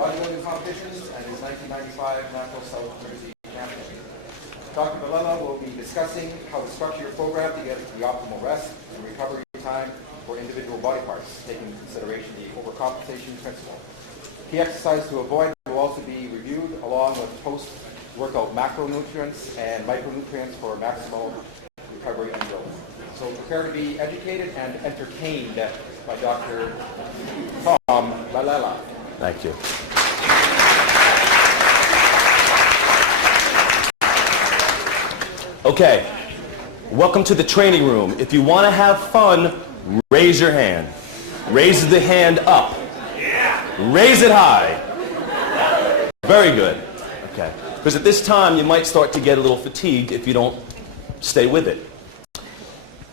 bodybuilding competitions and his 1995 National South Jersey Championship. Dr. Bilella will be discussing how to structure your program to get the optimal rest and recovery time for individual body parts, taking into consideration the overcompensation principle. Key exercise to avoid will also be reviewed along with post-workout macronutrients and micronutrients for maximal recovery and growth. So prepare to be educated and entertained by Dr. Tom Bilella. Thank you. Okay, welcome to the training room. If you want to have fun, raise your hand. Raise the hand up. Raise it high. Very good. Okay, because at this time you might start to get a little fatigued if you don't stay with it.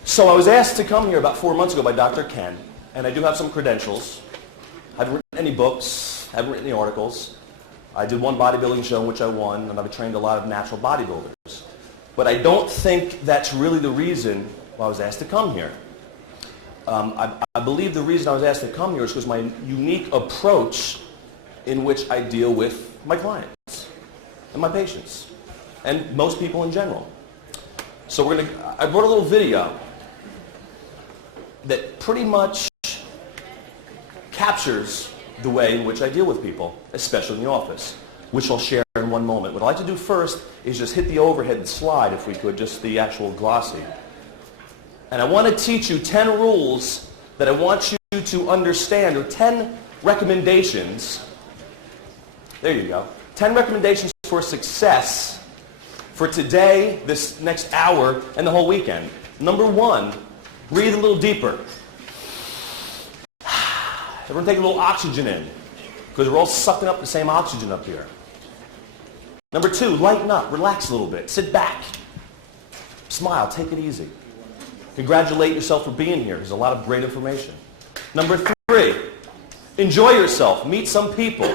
So I was asked to come here about 4 months ago by Dr. Ken, and I do have some credentials. I haven't written any books, haven't written any articles. I did one bodybuilding show in which I won, and I've trained a lot of natural bodybuilders. But I don't think that's really the reason why I was asked to come here. I believe the reason I was asked to come here is because my unique approach in which I deal with my clients and my patients and most people in general. So I brought a little video that pretty much captures the way in which I deal with people, especially in the office, which I'll share in one moment. What I'd like to do first is just hit the overhead slide, if we could, just the actual glossy. And I want to teach you 10 rules that I want you to understand, or 10 recommendations. There you go. 10 recommendations for success for today, this next hour, and the whole weekend. Number 1, breathe a little deeper. Everyone take a little oxygen in, because we're all sucking up the same oxygen up here. Number 2, lighten up, relax a little bit, sit back, smile, take it easy. Congratulate yourself for being here. There's a lot of great information. Number 3, enjoy yourself, meet some people.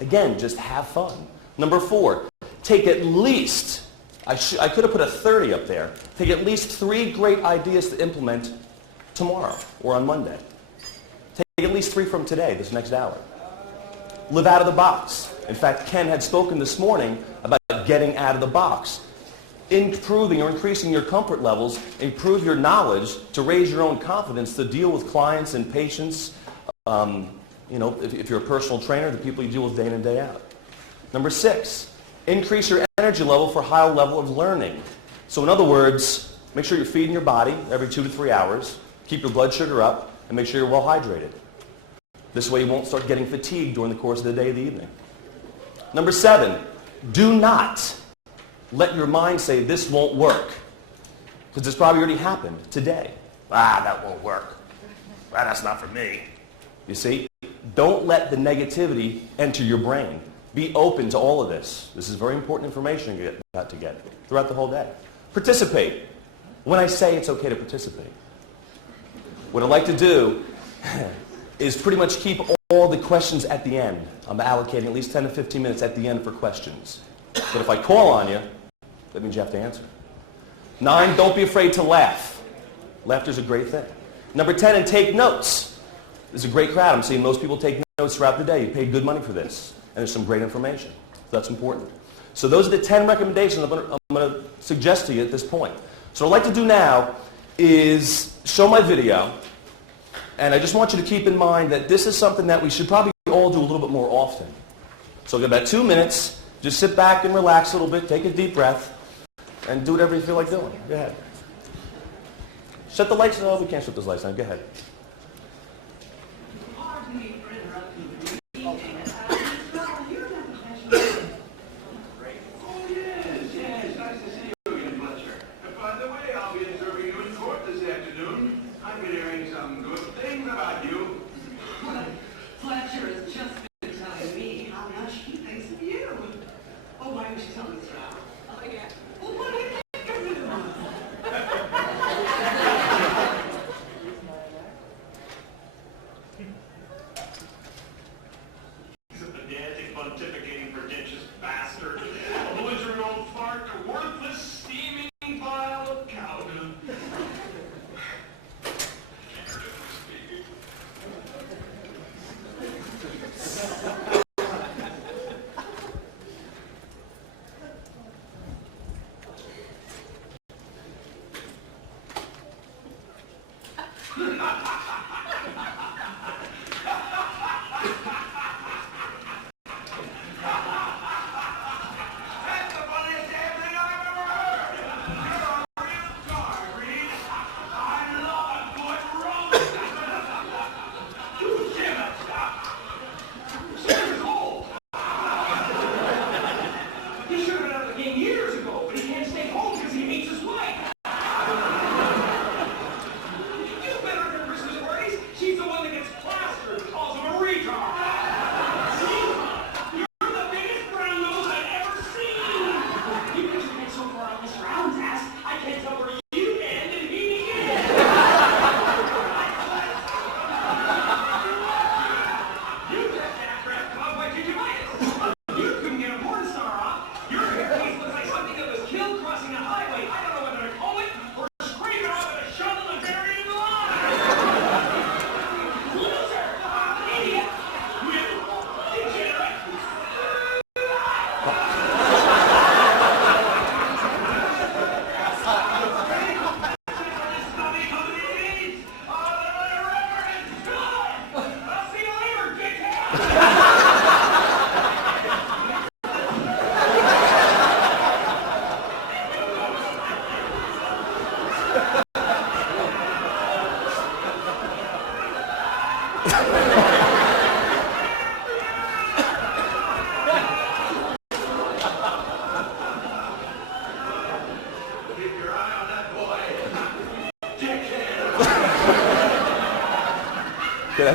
Again, just have fun. Number 4, take at least, I could have put a 30 up there, take at least 3 great ideas to implement tomorrow or on Monday. Take at least 3 from today, this next hour. Live out of the box. In fact, Ken had spoken this morning about getting out of the box. Improving or increasing your comfort levels, improve your knowledge to raise your own confidence to deal with clients and patients, if you're a personal trainer, the people you deal with day in and day out. Number 6, increase your energy level for higher level of learning. So in other words, make sure you're feeding your body every 2 to 3 hours, keep your blood sugar up, and make sure you're well hydrated. This way you won't start getting fatigued during the course of the day or the evening. Number 7, do not let your mind say this won't work. Because this probably already happened today. That won't work. That's not for me. You see? Don't let the negativity enter your brain. Be open to all of this. This is very important information you got to get throughout the whole day. Participate. When I say it's okay to participate. What I'd like to do is pretty much keep all the questions at the end. I'm allocating at least 10 to 15 minutes at the end for questions. But if I call on you, that means you have to answer. 9, don't be afraid to laugh. Laughter is a great thing. Number 10, and take notes. There's a great crowd. I'm seeing most people take notes throughout the day. You paid good money for this. And there's some great information. That's important. So those are the 10 recommendations I'm going to suggest to you at this point. So what I'd like to do now is show my video. And I just want you to keep in mind that this is something that we should probably all do a little bit more often. So we've got about 2 minutes. Just sit back and relax a little bit. Take a deep breath. And do whatever you feel like doing. Go ahead. Shut the lights. No, we can't shut those lights down. Go ahead.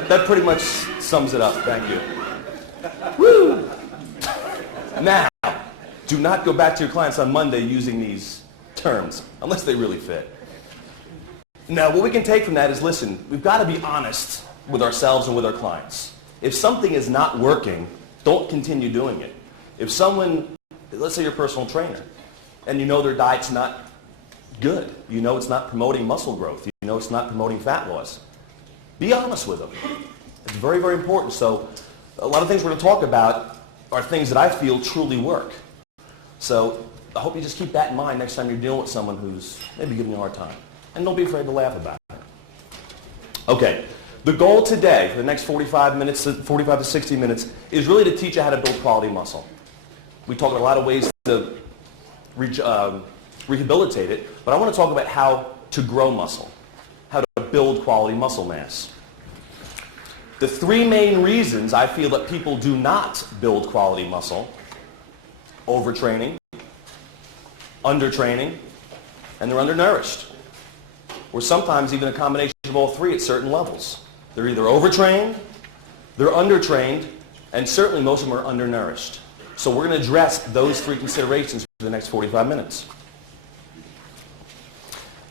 That pretty much sums it up. Thank you. Woo! Now, do not go back to your clients on Monday using these terms, unless they really fit. Now, what we can take from that is, listen, we've got to be honest with ourselves and with our clients. If something is not working, don't continue doing it. If someone, let's say you're a personal trainer, and you know their diet's not good, you know it's not promoting muscle growth, you know it's not promoting fat loss, be honest with them. It's very, very important. So a lot of things we're going to talk about are things that I feel truly work. So I hope you just keep that in mind next time you're dealing with someone who's maybe giving you a hard time. And don't be afraid to laugh about it. Okay, the goal today, for the next 45 to 60 minutes, is really to teach you how to build quality muscle. We talk about a lot of ways to rehabilitate it, but I want to talk about how to grow muscle, how to build quality muscle mass. The three main reasons I feel that people do not build quality muscle: overtraining, undertraining, and they're undernourished. Or sometimes even a combination of all three at certain levels. They're either overtrained, they're undertrained, and certainly most of them are undernourished. So we're going to address those three considerations for the next 45 minutes.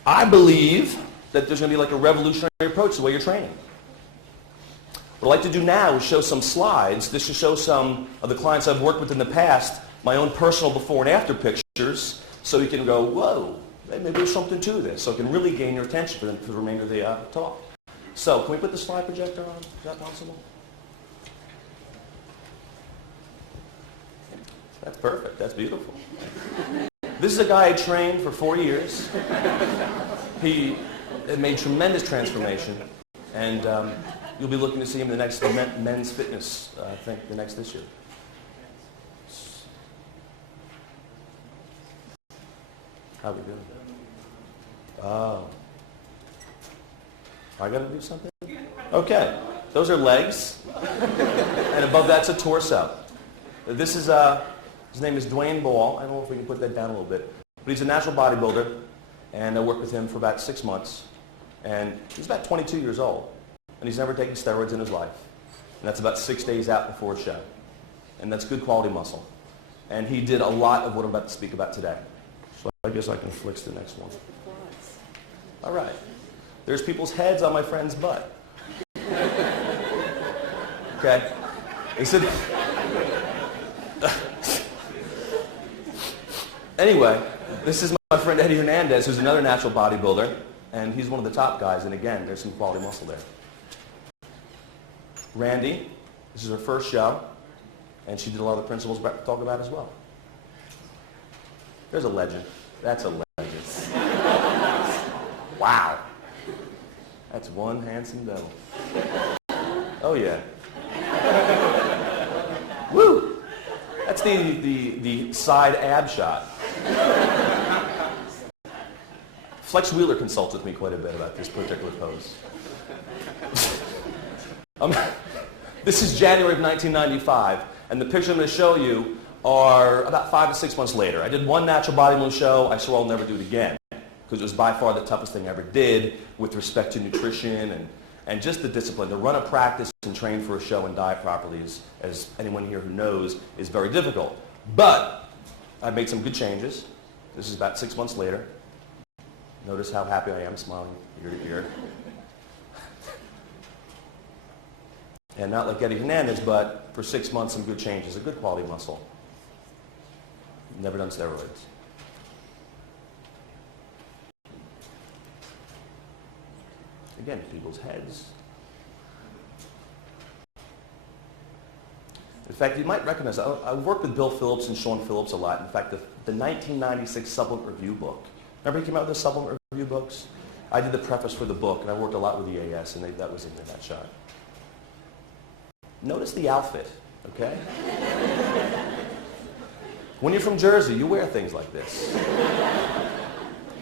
I believe that there's going to be like a revolutionary approach to the way you're training. What I'd like to do now is show some slides. This should show some of the clients I've worked with in the past, my own personal before and after pictures, so you can go, whoa, maybe there's something to this. So it can really gain your attention for the remainder of the talk. So can we put the slide projector on? Is that possible? That's perfect. That's beautiful. This is a guy I trained for 4 years. He had made tremendous transformation, and you'll be looking to see him in the next men's fitness, I think, this year. How we doing? Oh. I got to do something? Okay. Those are legs. And above that's a torso. This is, his name is Dwayne Ball. I don't know if we can put that down a little bit. But he's a natural bodybuilder. And I worked with him for about 6 months. And he's about 22 years old. And he's never taken steroids in his life. And that's about 6 days out before a show. And that's good quality muscle. And he did a lot of what I'm about to speak about today. So I guess I can flick to the next one. All right. There's people's heads on my friend's butt. Okay. He said, anyway, this is my friend Eddie Hernandez, who's another natural bodybuilder, and he's one of the top guys, and again, there's some quality muscle there. Randy, this is her first show, and she did a lot of the principles we're about to talk about as well. There's a legend. That's a legend. Wow. That's one handsome devil. Oh yeah. Woo! That's the side ab shot. Flex Wheeler consulted with me quite a bit about this particular pose. This is January of 1995, and the picture I'm going to show you are about 5 to 6 months later. I did one natural bodybuilding show. I swore I'll never do it again, because it was by far the toughest thing I ever did with respect to nutrition and just the discipline. To run a practice and train for a show and diet properly, as anyone here who knows, is very difficult. But I've made some good changes. This is about 6 months later. Notice how happy I am, smiling ear to ear. And not like Eddie Hernandez, but for 6 months, some good changes, a good quality muscle. Never done steroids. Again, people's heads. In fact, you might recognize, I worked with Bill Phillips and Sean Phillips a lot. In fact, the 1996 supplement review book. Remember he came out with the supplement review books? I did the preface for the book, and I worked a lot with the AS, and that was in that shot. Notice the outfit, okay? When you're from Jersey, you wear things like this.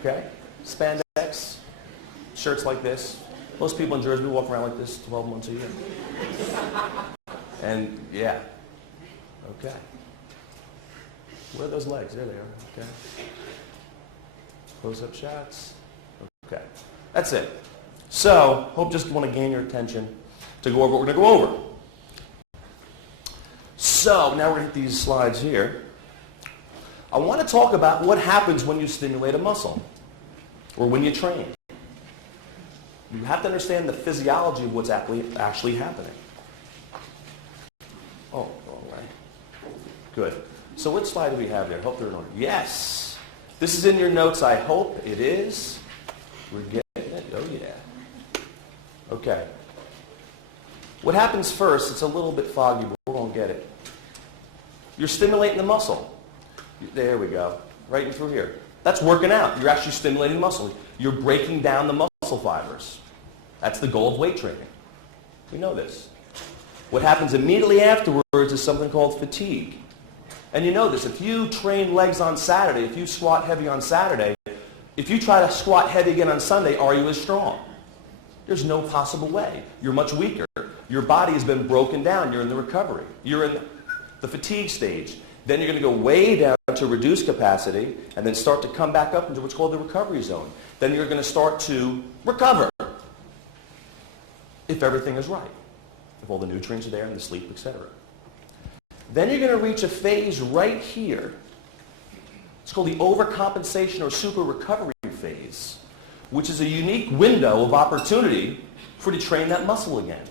Okay? Spandex, shirts like this. Most people in Jersey walk around like this 12 months a year. And yeah, okay. Where are those legs? There they are, okay. Close-up shots. Okay, that's it. So, hope just want to gain your attention. to go over what we're going to go over. So now we're going to hit these slides here. I want to talk about what happens when you stimulate a muscle or when you train. You have to understand the physiology of what's actually happening. Oh, wrong way. Good. So what slide do we have there? Hope they're in order. Yes. This is in your notes. I hope it is. We're getting it. Oh, yeah. Okay. What happens first, it's a little bit foggy, but we're going to get it. You're stimulating the muscle. There we go. Right in through here. That's working out. You're actually stimulating the muscle. You're breaking down the muscle fibers. That's the goal of weight training. We know this. What happens immediately afterwards is something called fatigue. And you know this. If you train legs on Saturday, if you squat heavy on Saturday, if you try to squat heavy again on Sunday, are you as strong? There's no possible way. You're much weaker. Your body has been broken down. You're in the recovery. You're in the fatigue stage. Then you're going to go way down to reduced capacity and then start to come back up into what's called the recovery zone. Then you're going to start to recover if everything is right, if all the nutrients are there and the sleep, etc. Then you're going to reach a phase right here. It's called the overcompensation or super recovery phase, which is a unique window of opportunity for you to train that muscle again.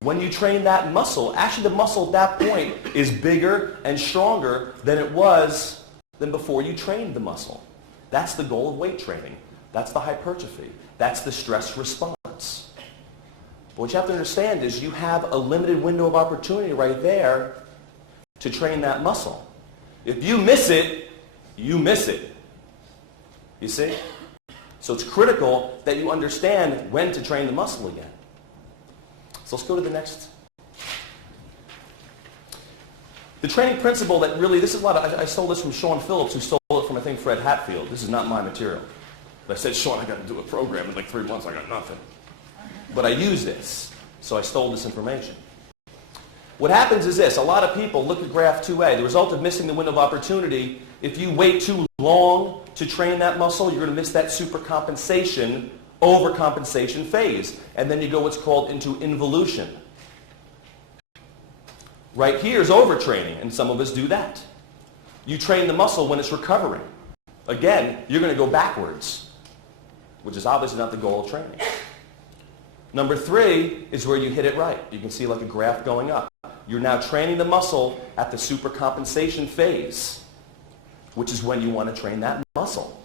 When you train that muscle, actually the muscle at that point is bigger and stronger than it was than before you trained the muscle. That's the goal of weight training. That's the hypertrophy. That's the stress response. But what you have to understand is you have a limited window of opportunity right there to train that muscle. If you miss it, you miss it. You see? So it's critical that you understand when to train the muscle again. So let's go to the next. The training principle that really, this is a lot of, I stole this from Sean Phillips, who stole it from, I think, Fred Hatfield. This is not my material. But I said, Sean, I got to do a program in like 3 months. I got nothing. But I use this. So I stole this information. What happens is this. A lot of people look at graph 2A. The result of missing the window of opportunity, if you wait too long to train that muscle, you're going to miss that supercompensation, overcompensation phase. And then you go what's called into involution. Right here is overtraining, and some of us do that. You train the muscle when it's recovering. Again, you're going to go backwards, which is obviously not the goal of training. Number 3 is where you hit it right. You can see like a graph going up. You're now training the muscle at the supercompensation phase, which is when you want to train that muscle.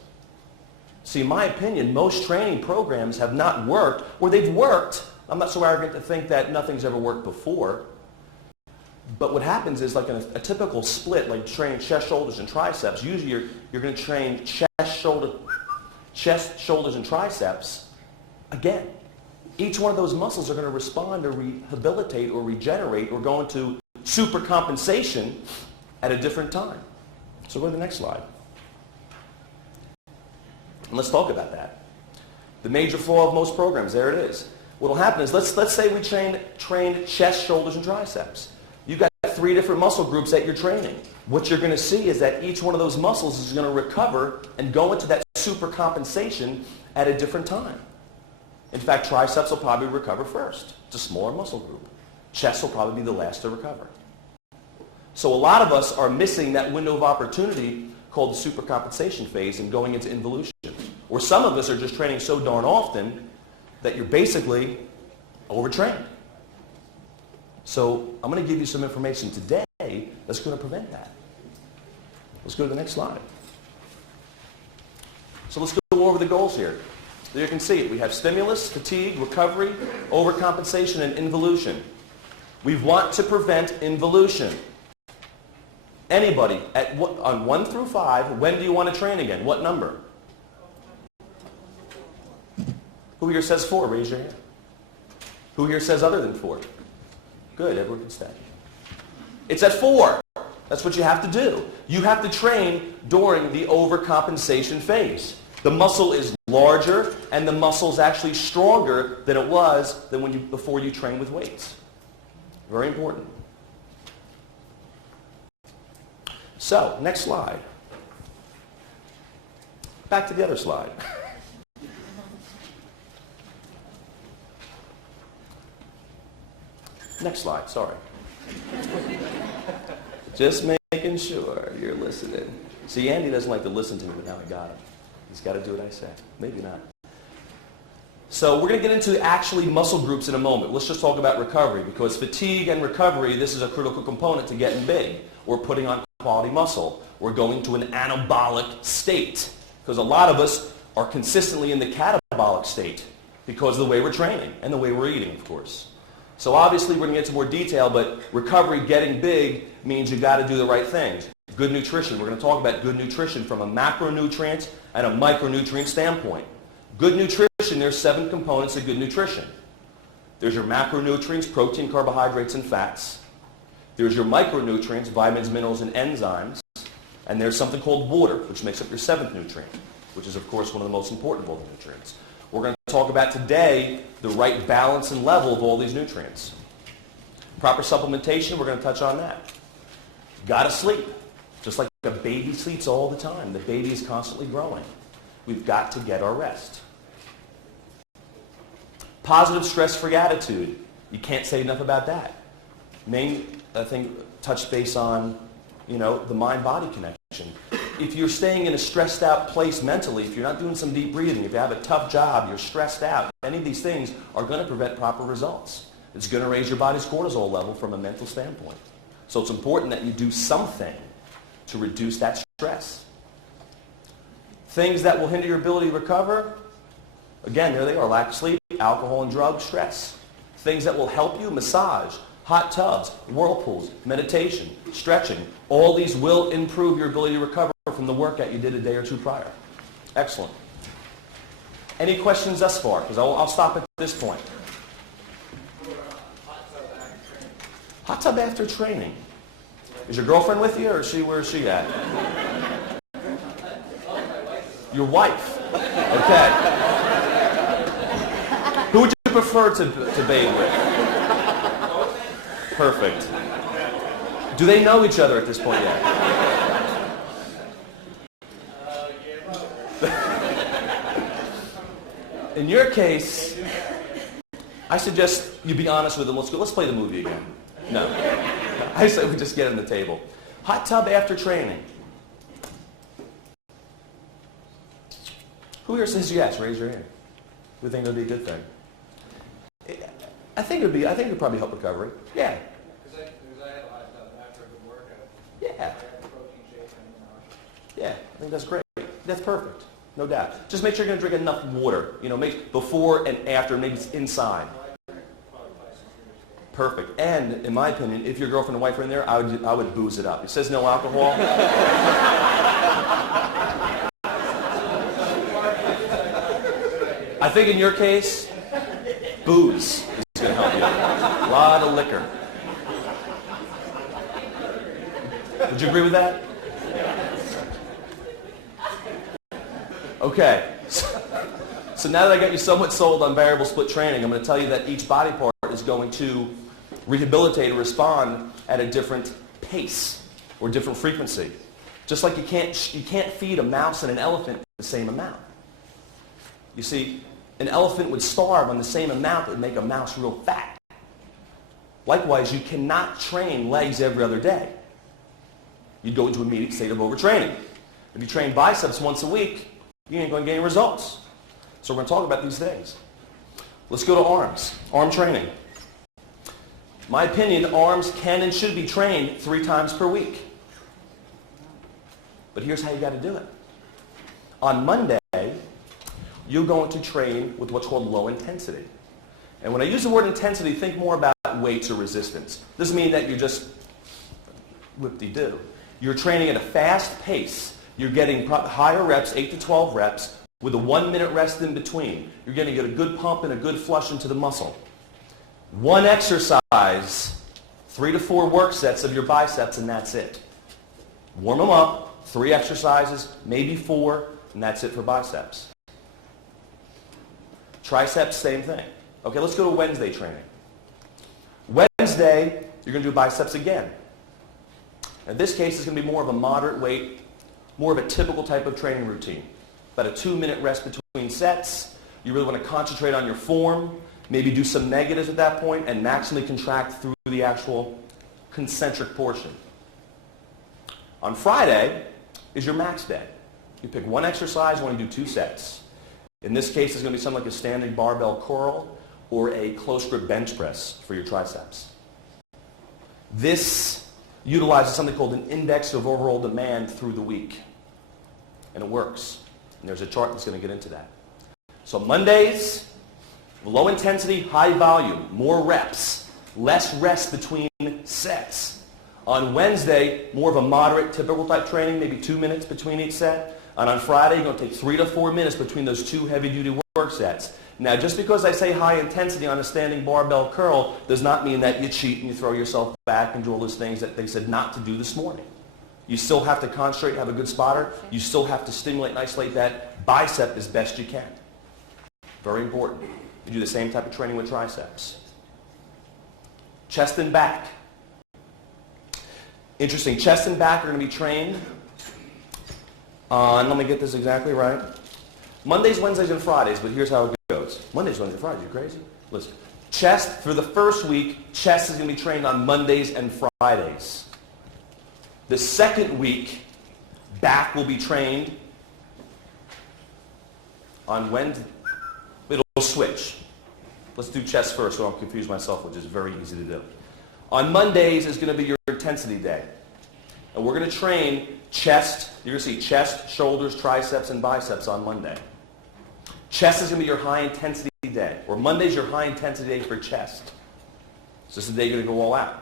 See, in my opinion, most training programs have not worked, or they've worked. I'm not so arrogant to think that nothing's ever worked before. But what happens is like a typical split, like training chest, shoulders, and triceps. Usually you're going to train chest, shoulders, and triceps again. Each one of those muscles are going to respond or rehabilitate or regenerate or go into supercompensation at a different time. So go to the next slide. And let's talk about that. The major flaw of most programs, there it is. What will happen is, let's say we trained chest, shoulders, and triceps. You've got 3 different muscle groups that you're training. What you're going to see is that each one of those muscles is going to recover and go into that supercompensation at a different time. In fact, triceps will probably recover first. It's a smaller muscle group. Chest will probably be the last to recover. So a lot of us are missing that window of opportunity called the supercompensation phase and going into involution. Or some of us are just training so darn often that you're basically overtrained. So I'm going to give you some information today that's going to prevent that. Let's go to the next slide. So let's go over the goals here. There you can see it. We have stimulus, fatigue, recovery, overcompensation, and involution. We want to prevent involution. Anybody, on 1 through 5, when do you want to train again? What number? Who here says 4? Raise your hand. Who here says other than 4? Good, everyone can stay. It's at 4. That's what you have to do. You have to train during the overcompensation phase. The muscle is larger, and the muscle is actually stronger than it was before you train with weights. Very important. So, next slide. Back to the other slide. Next slide, sorry. Just making sure you're listening. See, Andy doesn't like to listen to me, but now I got him. He's got to do what I say. Maybe not. So we're going to get into actually muscle groups in a moment. Let's just talk about recovery, because fatigue and recovery, this is a critical component to getting big or putting on quality muscle. We're going to an anabolic state, because a lot of us are consistently in the catabolic state because of the way we're training and the way we're eating, of course. So obviously we're going to get into more detail, but recovery, getting big, means you got to do the right things. Good nutrition. We're going to talk about good nutrition from a macronutrient and a micronutrient standpoint. Good nutrition, there's 7 components of good nutrition. There's your macronutrients, protein, carbohydrates, and fats. There's your micronutrients, vitamins, minerals, and enzymes. And there's something called water, which makes up your 7th nutrient, which is, of course, one of the most important of all the nutrients. We're going to talk about today the right balance and level of all these nutrients. Proper supplementation, we're going to touch on that. Got to sleep. Just like a baby sleeps all the time. The baby is constantly growing. We've got to get our rest. Positive stress-free attitude. You can't say enough about that. Main, I think, touch base on, the mind-body connection. If you're staying in a stressed out place mentally, if you're not doing some deep breathing, if you have a tough job, you're stressed out, any of these things are going to prevent proper results. It's going to raise your body's cortisol level from a mental standpoint. So it's important that you do something to reduce that stress. Things that will hinder your ability to recover, again, there they are: lack of sleep, alcohol and drugs, stress. Things that will help you: massage, hot tubs, whirlpools, meditation, stretching. All these will improve your ability to recover from the workout you did a day or 2 prior. Excellent. Any questions thus far? Because I'll stop at this point. Hot tub after training. Is your girlfriend with you, or where is she at? Your wife. Okay. Who would you prefer to bathe with? Perfect. Do they know each other at this point yet? In your case, I suggest you be honest with them. Let's play the movie again. No. I say we just get on the table. Hot tub after training. Who here says yes? Raise your hand. We think it would be a good thing. I think it would probably help recovery. Yeah. Because I had a hot tub after a good workout. Yeah. I had a protein shake and Yeah, I think that's great. That's perfect. No doubt. Just make sure you're going to drink enough water. Make before and after, maybe it's inside. Perfect. And in my opinion, if your girlfriend and wife are in there, I would booze it up. It says no alcohol. I think in your case, booze is going to help you. A lot of liquor. Would you agree with that? Okay. So now that I got you somewhat sold on variable split training, I'm going to tell you that each body part is going to rehabilitate or respond at a different pace or different frequency. Just like you can't feed a mouse and an elephant the same amount. You see, an elephant would starve on the same amount that would make a mouse real fat. Likewise, you cannot train legs every other day. You'd go into a immediate state of overtraining. If you train biceps once a week, you ain't going to get any results. So we're going to talk about these things. Let's go to arms. Arm training. My opinion, arms can and should be trained 3 times per week. But here's how you got to do it. On Monday, you're going to train with what's called low intensity. And when I use the word intensity, think more about weights or resistance. Doesn't mean that you're just whip-de-doo. You're training at a fast pace. You're getting higher reps, 8 to 12 reps, with a 1-minute rest in between. You're going to get a good pump and a good flush into the muscle. 1 exercise, 3 to 4 work sets of your biceps, and that's it. Warm them up, 3 exercises, maybe 4, and that's it for biceps. Triceps, same thing. Okay, let's go to Wednesday training. Wednesday, you're going to do biceps again. In this case, it's going to be more of a moderate weight, more of a typical type of training routine. About a 2-minute rest between sets. You really want to concentrate on your form. Maybe do some negatives at that point and maximally contract through the actual concentric portion. On Friday is your max day. You pick one exercise, you want to do 2 sets. In this case, it's going to be something like a standing barbell curl or a close grip bench press for your triceps. This utilizes something called an index of overall demand through the week. And it works. And there's a chart that's going to get into that. So Mondays, low intensity, high volume, more reps, less rest between sets. On Wednesday, more of a moderate, typical type training, maybe 2 minutes between each set. And on Friday, you're going to take 3 to 4 minutes between those 2 heavy-duty work sets. Now, just because I say high intensity on a standing barbell curl does not mean that you cheat and you throw yourself back and do all those things that they said not to do this morning. You still have to concentrate, have a good spotter. You still have to stimulate and isolate that bicep as best you can. Very important. You do the same type of training with triceps. Chest and back. Interesting. Chest and back are going to be trained on, let me get this exactly right, Mondays, Wednesdays, and Fridays, but here's how it goes. Mondays, Wednesdays, Fridays, you crazy? Listen. Chest, for the first week, chest is going to be trained on Mondays and Fridays. The second week, back will be trained on Wednesday. It'll switch. Let's do chest first so I don't confuse myself, which is very easy to do. On Mondays is going to be your intensity day. And we're going to train chest. You're going to see chest, shoulders, triceps, and biceps on Monday. Chest is going to be your high intensity day. Or Monday's your high intensity day for chest. So this is the day you're going to go all out.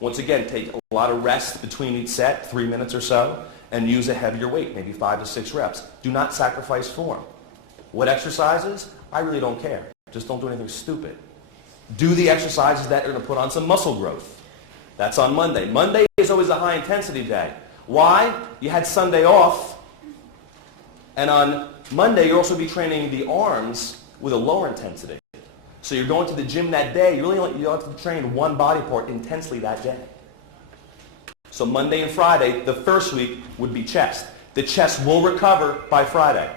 Once again, take a lot of rest between each set, 3 minutes or so, and use a heavier weight, maybe 5 to 6 reps. Do not sacrifice form. What exercises? I really don't care. Just don't do anything stupid. Do the exercises that are going to put on some muscle growth. That's on Monday. Monday is always a high intensity day. Why? You had Sunday off, and on Monday you'll also be training the arms with a lower intensity. So you're going to the gym that day, you have to train one body part intensely that day. So Monday and Friday, the first week, would be chest. The chest will recover by Friday.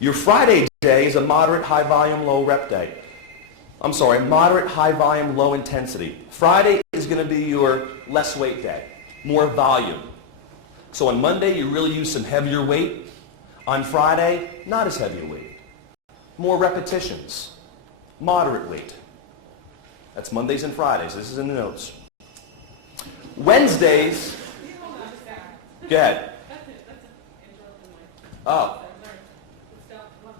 Your Friday day is a moderate, high volume, low rep day. I'm sorry, moderate, high volume, low intensity. Friday is going to be your less weight day, more volume. So on Monday, you really use some heavier weight. On Friday, not as heavy a weight. More repetitions, moderate weight. That's Mondays and Fridays. This is in the notes. Wednesdays, go ahead. Oh.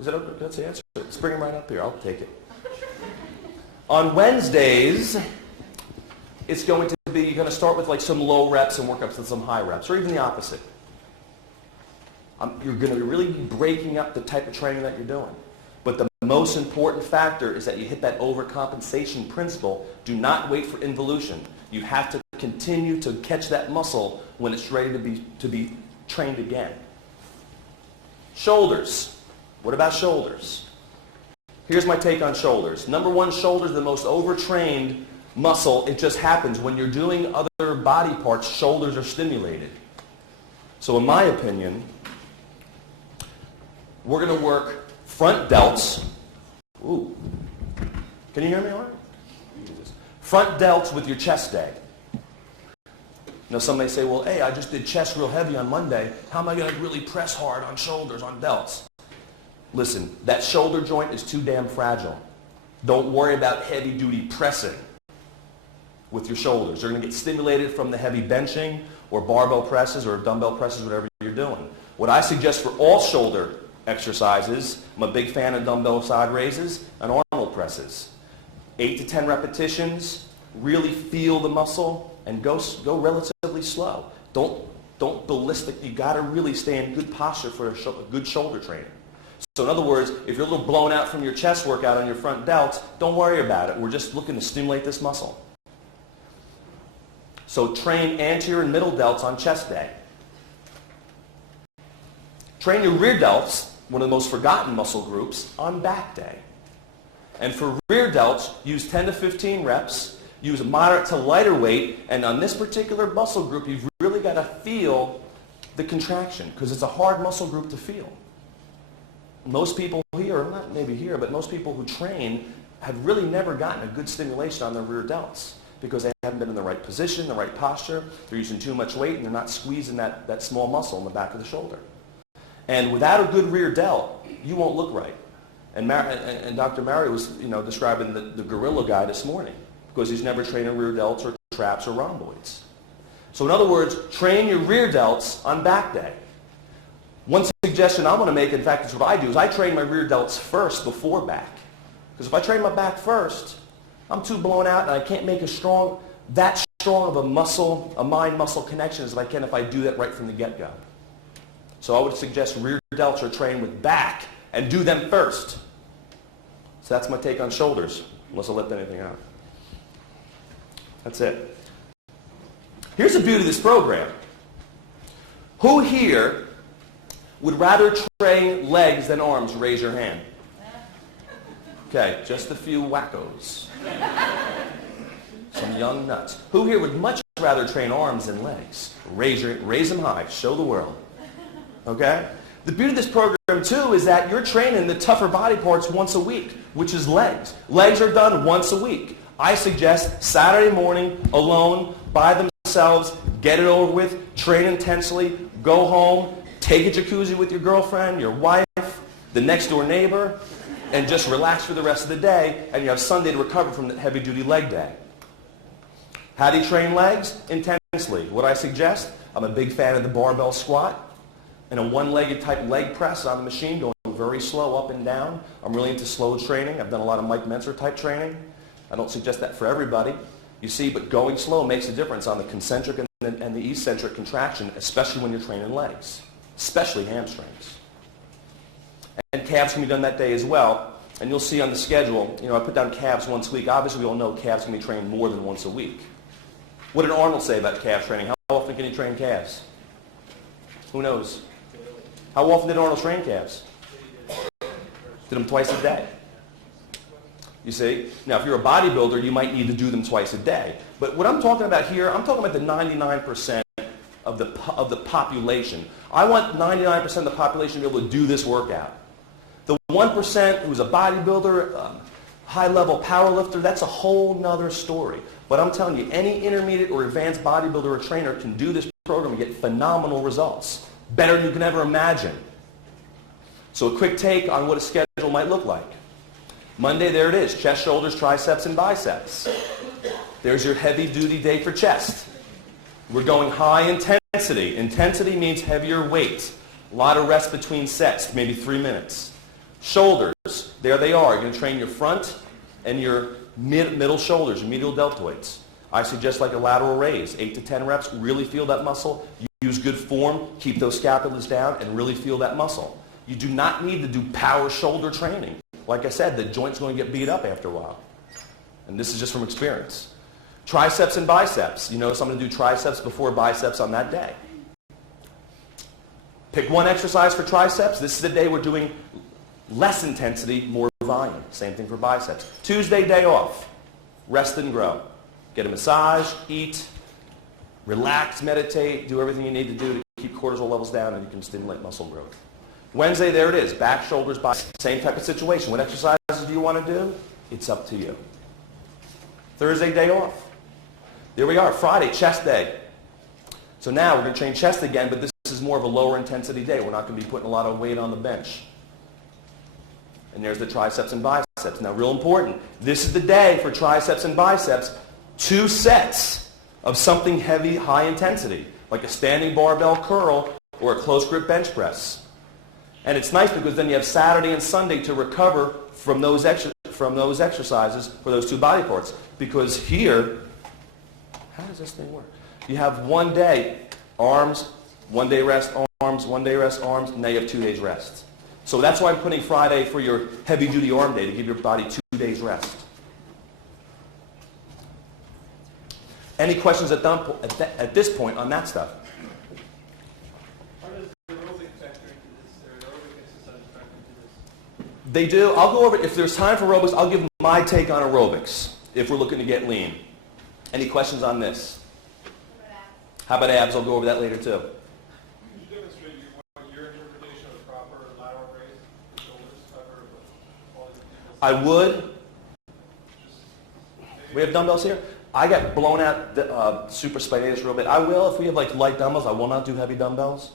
Is that okay? That's the answer. Let's bring him right up here. I'll take it. On Wednesdays, it's going to be, you're going to start with like some low reps and work up to some high reps, or even the opposite. You're going to be really breaking up the type of training that you're doing. But the most important factor is that you hit that overcompensation principle. Do not wait for involution. You have to continue to catch that muscle when it's ready to be trained again. Shoulders. What about shoulders? Here's my take on shoulders. Number one, shoulders are the most overtrained muscle. It just happens. When you're doing other body parts, shoulders are stimulated. So in my opinion, we're going to work front delts. Ooh. Can you hear me all right? Front delts with your chest day. Now some may say, well, hey, I just did chest real heavy on Monday. How am I going to really press hard on shoulders, on delts? Listen, that shoulder joint is too damn fragile. Don't worry about heavy-duty pressing with your shoulders. They're going to get stimulated from the heavy benching or barbell presses or dumbbell presses, whatever you're doing. What I suggest for all shoulder exercises, I'm a big fan of dumbbell side raises and Arnold presses. 8 to 10 repetitions, really feel the muscle, and go relatively slow. Don't ballistic. You got to really stay in good posture for a good shoulder training. So in other words, if you're a little blown out from your chest workout on your front delts, don't worry about it. We're just looking to stimulate this muscle. So train anterior and middle delts on chest day. Train your rear delts, one of the most forgotten muscle groups, on back day. And for rear delts, use 10 to 15 reps, use a moderate to lighter weight, and on this particular muscle group, you've really got to feel the contraction, because it's a hard muscle group to feel. most people here, not maybe here, but most people who train have really never gotten a good stimulation on their rear delts because they haven't been in the right position, the right posture, they're using too much weight, and they're not squeezing that small muscle in the back of the shoulder. And without a good rear delt, you won't look right. And Dr. Mary was describing the gorilla guy this morning because he's never trained in rear delts or traps or rhomboids. So in other words, train your rear delts on back day. One suggestion I want to make, in fact, it's what I do, is I train my rear delts first before back. Because if I train my back first, I'm too blown out and I can't make that strong of a mind-muscle connection as I can if I do that right from the get-go. So I would suggest rear delts are trained with back and do them first. So that's my take on shoulders, unless I left anything out. That's it. Here's the beauty of this program. Who here would rather train legs than arms? Raise your hand. Okay, just a few wackos. Some young nuts. Who here would much rather train arms than legs? Raise them high. Show the world. Okay? The beauty of this program, too, is that you're training the tougher body parts once a week, which is legs. Legs are done once a week. I suggest Saturday morning, alone, by themselves, get it over with, train intensely, go home, take a jacuzzi with your girlfriend, your wife, the next door neighbor, and just relax for the rest of the day, and you have Sunday to recover from the heavy-duty leg day. How do you train legs? Intensely. What I suggest, I'm a big fan of the barbell squat, and a one-legged type leg press on the machine, going very slow up and down. I'm really into slow training. I've done a lot of Mike Mentzer type training. I don't suggest that for everybody. You see, but going slow makes a difference on the concentric and the eccentric contraction, especially when you're training legs, especially hamstrings. And calves can be done that day as well. And you'll see on the schedule, I put down calves once a week. Obviously, we all know calves can be trained more than once a week. What did Arnold say about calf training? How often can he train calves? Who knows? How often did Arnold train calves? Did them twice a day. You see? Now, if you're a bodybuilder, you might need to do them twice a day. But what I'm talking about here, I'm talking about the 99% of the population. I want 99% of the population to be able to do this workout. The 1% who's a bodybuilder, high-level power lifter, that's a whole nother story. But I'm telling you, any intermediate or advanced bodybuilder or trainer can do this program and get phenomenal results. Better than you can ever imagine. So a quick take on what a schedule might look like. Monday, there it is, chest, shoulders, triceps, and biceps. There's your heavy-duty day for chest. We're going high intensity. Intensity means heavier weight. A lot of rest between sets, maybe 3 minutes. Shoulders, there they are. You're going to train your front and your middle shoulders, your medial deltoids. I suggest like a lateral raise, 8 to 10 reps, really feel that muscle. Use good form, keep those scapulas down, and really feel that muscle. You do not need to do power shoulder training. Like I said, the joint's going to get beat up after a while. And this is just from experience. Triceps and biceps. You notice I'm going to do triceps before biceps on that day. Pick one exercise for triceps. This is the day we're doing less intensity, more volume. Same thing for biceps. Tuesday, day off. Rest and grow. Get a massage, eat, relax, meditate, do everything you need to do to keep cortisol levels down, and you can stimulate muscle growth. Wednesday, there it is. Back, shoulders, biceps. Same type of situation. What exercises do you want to do? It's up to you. Thursday, day off. There we are. Friday, chest day. So now we're going to train chest again, but this is more of a lower intensity day. We're not going to be putting a lot of weight on the bench. And there's the triceps and biceps. Now, real important. This is the day for triceps and biceps. 2 sets of something heavy, high intensity, like a standing barbell curl or a close grip bench press. And it's nice because then you have Saturday and Sunday to recover from those exercises for those 2 body parts. Because here, how does this thing work? You have 1 day, arms, 1 day rest, arms, 1 day rest, arms, and now you have 2 days rest. So that's why I'm putting Friday for your heavy-duty arm day, to give your body 2 days rest. Any questions at this point on that stuff? How does the aerobic factor into this, or aerobic exercise factor into this? They do. I'll go over, if there's time for aerobics, I'll give my take on aerobics, if we're looking to get lean. Any questions on this? How about abs? I'll go over that later too. Could you demonstrate your interpretation of the proper lateral raise? I would. We have dumbbells here? I got blown out the supraspinatus real bit. I will, if we have like light dumbbells, I will not do heavy dumbbells.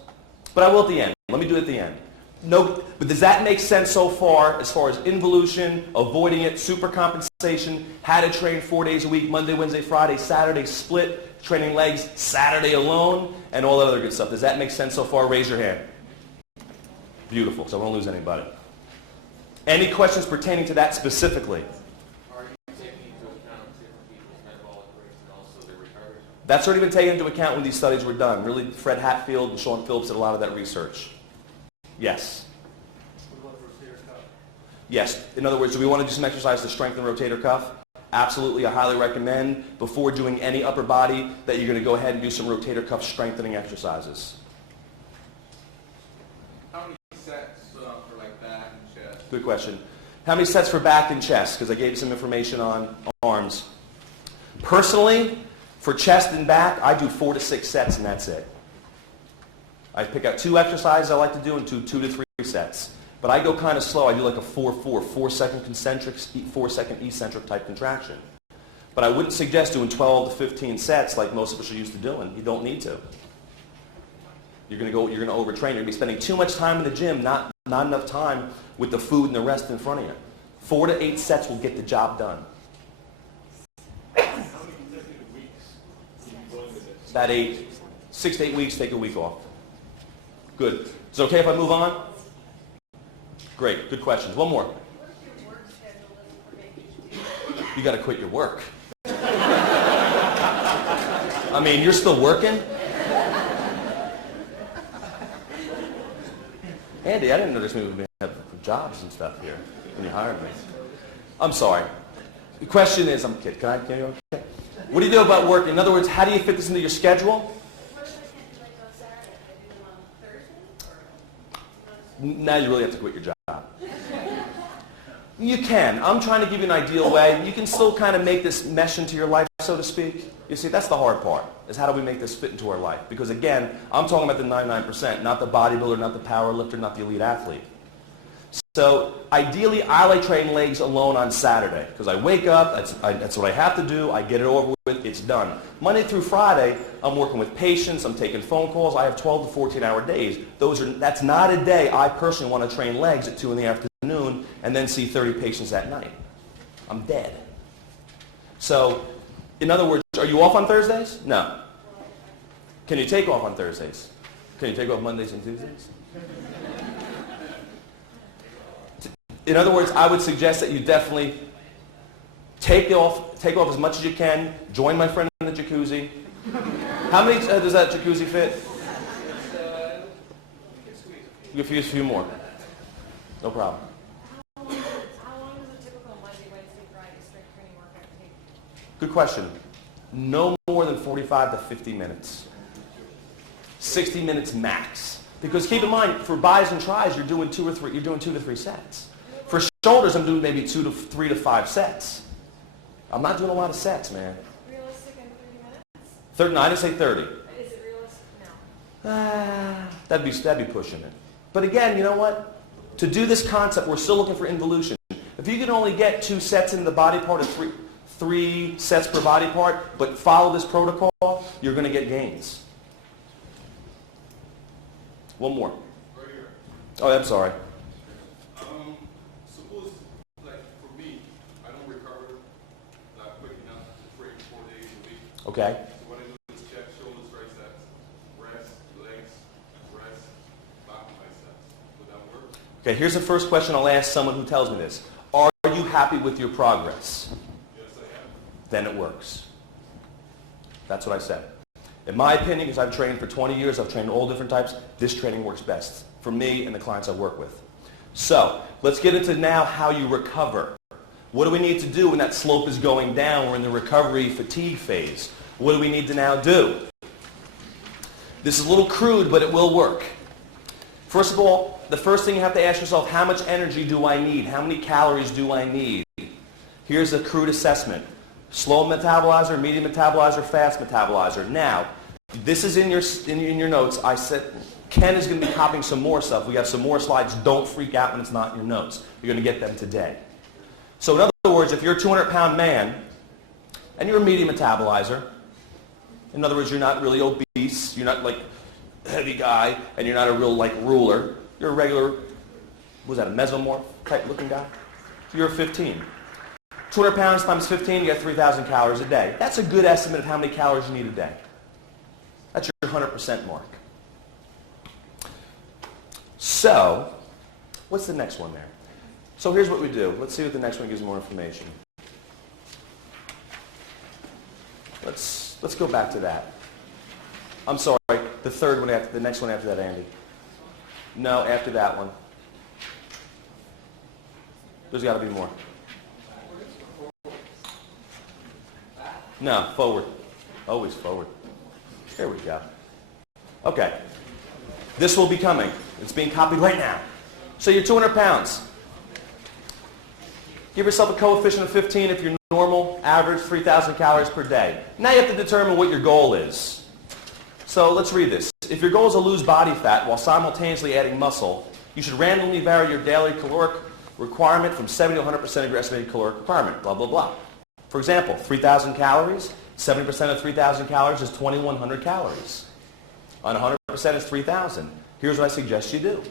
But I will at the end. Let me do it at the end. No, but does that make sense so far as involution, avoiding it, supercompensation, how to train 4 days a week, Monday, Wednesday, Friday, Saturday split, training legs, Saturday alone, and all that other good stuff. Does that make sense so far? Raise your hand. Beautiful, because I won't lose anybody. Any questions pertaining to that specifically? Are you taking into account different people's metabolic rates and also their recovery? That's already been taken into account when these studies were done. Really, Fred Hatfield and Sean Phillips did a lot of that research. Yes? What about rotator cuff? Yes. In other words, do we want to do some exercise to strengthen the rotator cuff? Absolutely. I highly recommend before doing any upper body that you're going to go ahead and do some rotator cuff strengthening exercises. How many sets for like back and chest? Good question. How many sets for back and chest? Because I gave you some information on arms. Personally, for chest and back, I do 4 to 6 sets and that's it. I pick out 2 exercises I like to do and do 2 to 3 sets. But I go kind of slow. I do like a 4-4, 4-second concentric, 4-second eccentric type contraction. But I wouldn't suggest doing 12 to 15 sets like most of us are used to doing. You don't need to. You're going to overtrain. You're going to be spending too much time in the gym, not enough time with the food and the rest in front of you. 4 to 8 sets will get the job done. How many consecutive weeks are you going with this? About 6 to 8 weeks, take a week off. Good. Is it okay if I move on? Great. Good questions. One more. What's your work schedule for vacation? You got to quit your work. I mean, you're still working? Andy, I didn't know this we would have jobs and stuff here when you hired me. I'm sorry. The question is, I'm kidding. Can you okay? What do you do about work? In other words, how do you fit this into your schedule? What if I can't do like on Saturday? I do them on Thursday or? Now you really have to quit your job. You can. I'm trying to give you an ideal way. You can still kind of make this mesh into your life, so to speak. You see, that's the hard part, is how do we make this fit into our life? Because again, I'm talking about the 99%, not the bodybuilder, not the power lifter, not the elite athlete. So ideally, I like training legs alone on Saturday because I wake up, that's what I have to do, I get it over with, it's done. Monday through Friday, I'm working with patients, I'm taking phone calls, I have 12 to 14-hour days. That's not a day I personally want to train legs at 2 in the afternoon and then see 30 patients at night. I'm dead. So, in other words, are you off on Thursdays? No. Can you take off on Thursdays? Can you take off Mondays and Tuesdays? In other words, I would suggest that you definitely take off as much as you can. Join my friend in the jacuzzi. How many does that jacuzzi fit? You can use a few more. No problem. How long does a typical Monday, Wednesday, Friday strength training workout take? Good question. No more than 45 to 50 minutes. 60 minutes max. Because keep in mind, for bis and tris, you're doing 2 to 3 sets. For shoulders, I'm doing maybe 3 to 5 sets. I'm not doing a lot of sets, man. Realistic in 30 minutes? 30, no, I didn't say 30. Is it realistic? No. That'd be pushing it. But again, you know what? To do this concept, we're still looking for involution. If you can only get 2 sets in the body part or 3 sets per body part, but follow this protocol, you're going to get gains. One more. Right here. Oh, I'm sorry. Suppose, like for me, I don't recover that quick enough to train 4 days a week. Okay. So what I do is chest, shoulders, triceps, rest, legs, rest, back, biceps. Would that work? Okay, here's the first question I'll ask someone who tells me this. Are you happy with your progress? Yes, I am. Then it works. That's what I said. In my opinion, because I've trained for 20 years, I've trained all different types, this training works best for me and the clients I work with. So, let's get into now how you recover. What do we need to do when that slope is going down? We're in the recovery fatigue phase. What do we need to now do? This is a little crude, but it will work. First of all, the first thing you have to ask yourself, how much energy do I need? How many calories do I need? Here's a crude assessment. Slow metabolizer, medium metabolizer, fast metabolizer. Now, this is in your notes. I said Ken is going to be copying some more stuff. We have some more slides. Don't freak out when it's not in your notes. You're going to get them today. So in other words, if you're a 200-pound man and you're a medium metabolizer, in other words, you're not really obese, you're not like a heavy guy, and you're not a real like ruler, you're a regular, what was that, a mesomorph type looking guy? You're 15. 200 pounds times 15, you get 3,000 calories a day. That's a good estimate of how many calories you need a day. That's your 100% mark. So, what's the next one there? So here's what we do. Let's see what the next one gives more information. Let's go back to that. I'm sorry, the third one after the next one after that, Andy. No, after that one. There's got to be more. No, forward. Always forward. There we go. Okay. This will be coming. It's being copied right now. So you're 200 pounds. Give yourself a coefficient of 15 if you're normal, average, 3,000 calories per day. Now you have to determine what your goal is. So let's read this. If your goal is to lose body fat while simultaneously adding muscle, you should randomly vary your daily caloric requirement from 70 to 100% of your estimated caloric requirement, blah, blah, blah. For example, 3,000 calories, 70% of 3,000 calories is 2,100 calories. On 100% is 3,000. Here's what I suggest you do.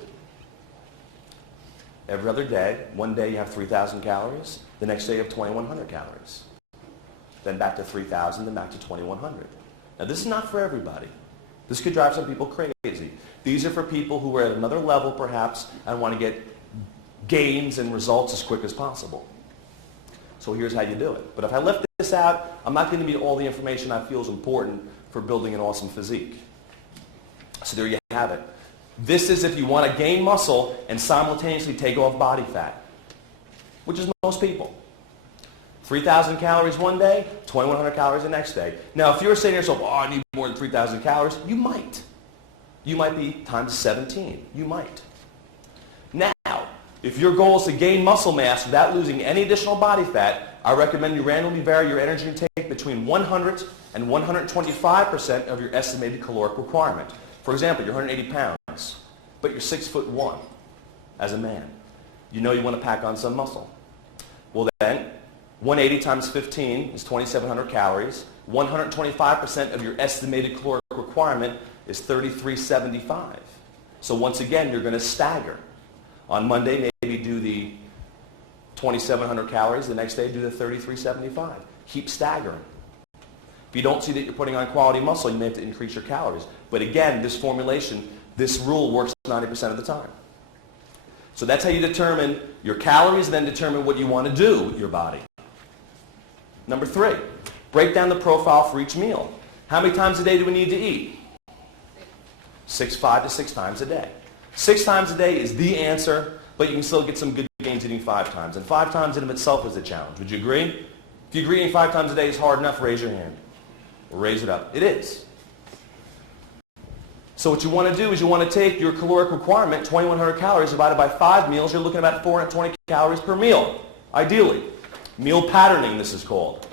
Every other day, one day you have 3,000 calories, the next day you have 2,100 calories. Then back to 3,000, then back to 2,100. Now this is not for everybody. This could drive some people crazy. These are for people who are at another level perhaps and want to get gains and results as quick as possible. So here's how you do it. But if I left this out, I'm not going to give you all the information I feel is important for building an awesome physique. So there you have it. This is if you want to gain muscle and simultaneously take off body fat, which is most people. 3,000 calories one day, 2,100 calories the next day. Now, if you're saying to yourself, oh, I need more than 3,000 calories, you might. You might be times 17. You might. Now, if your goal is to gain muscle mass without losing any additional body fat, I recommend you randomly vary your energy intake between 100 and 125% of your estimated caloric requirement. For example, you're 180 pounds, but you're 6'1" as a man. You know you want to pack on some muscle. Well then, 180 times 15 is 2,700 calories. 125% of your estimated caloric requirement is 3,375. So once again, you're going to stagger. On Monday, maybe do the 2,700 calories. The next day, do the 3,375. Keep staggering. If you don't see that you're putting on quality muscle, you may have to increase your calories. But again, this formulation, this rule works 90% of the time. So that's how you determine your calories, then determine what you want to do with your body. Number 3, break down the profile for each meal. How many times a day do we need to eat? 5 to 6 times a day. 6 times a day is the answer, but you can still get some good gains eating 5 times. And 5 times in of itself is a challenge. Would you agree? If you agree eating 5 times a day is hard enough, raise your hand. Or raise it up. It is. So what you want to do is you want to take your caloric requirement, 2,100 calories, divided by 5 meals. You're looking at about 420 calories per meal, ideally. Meal patterning, this is called.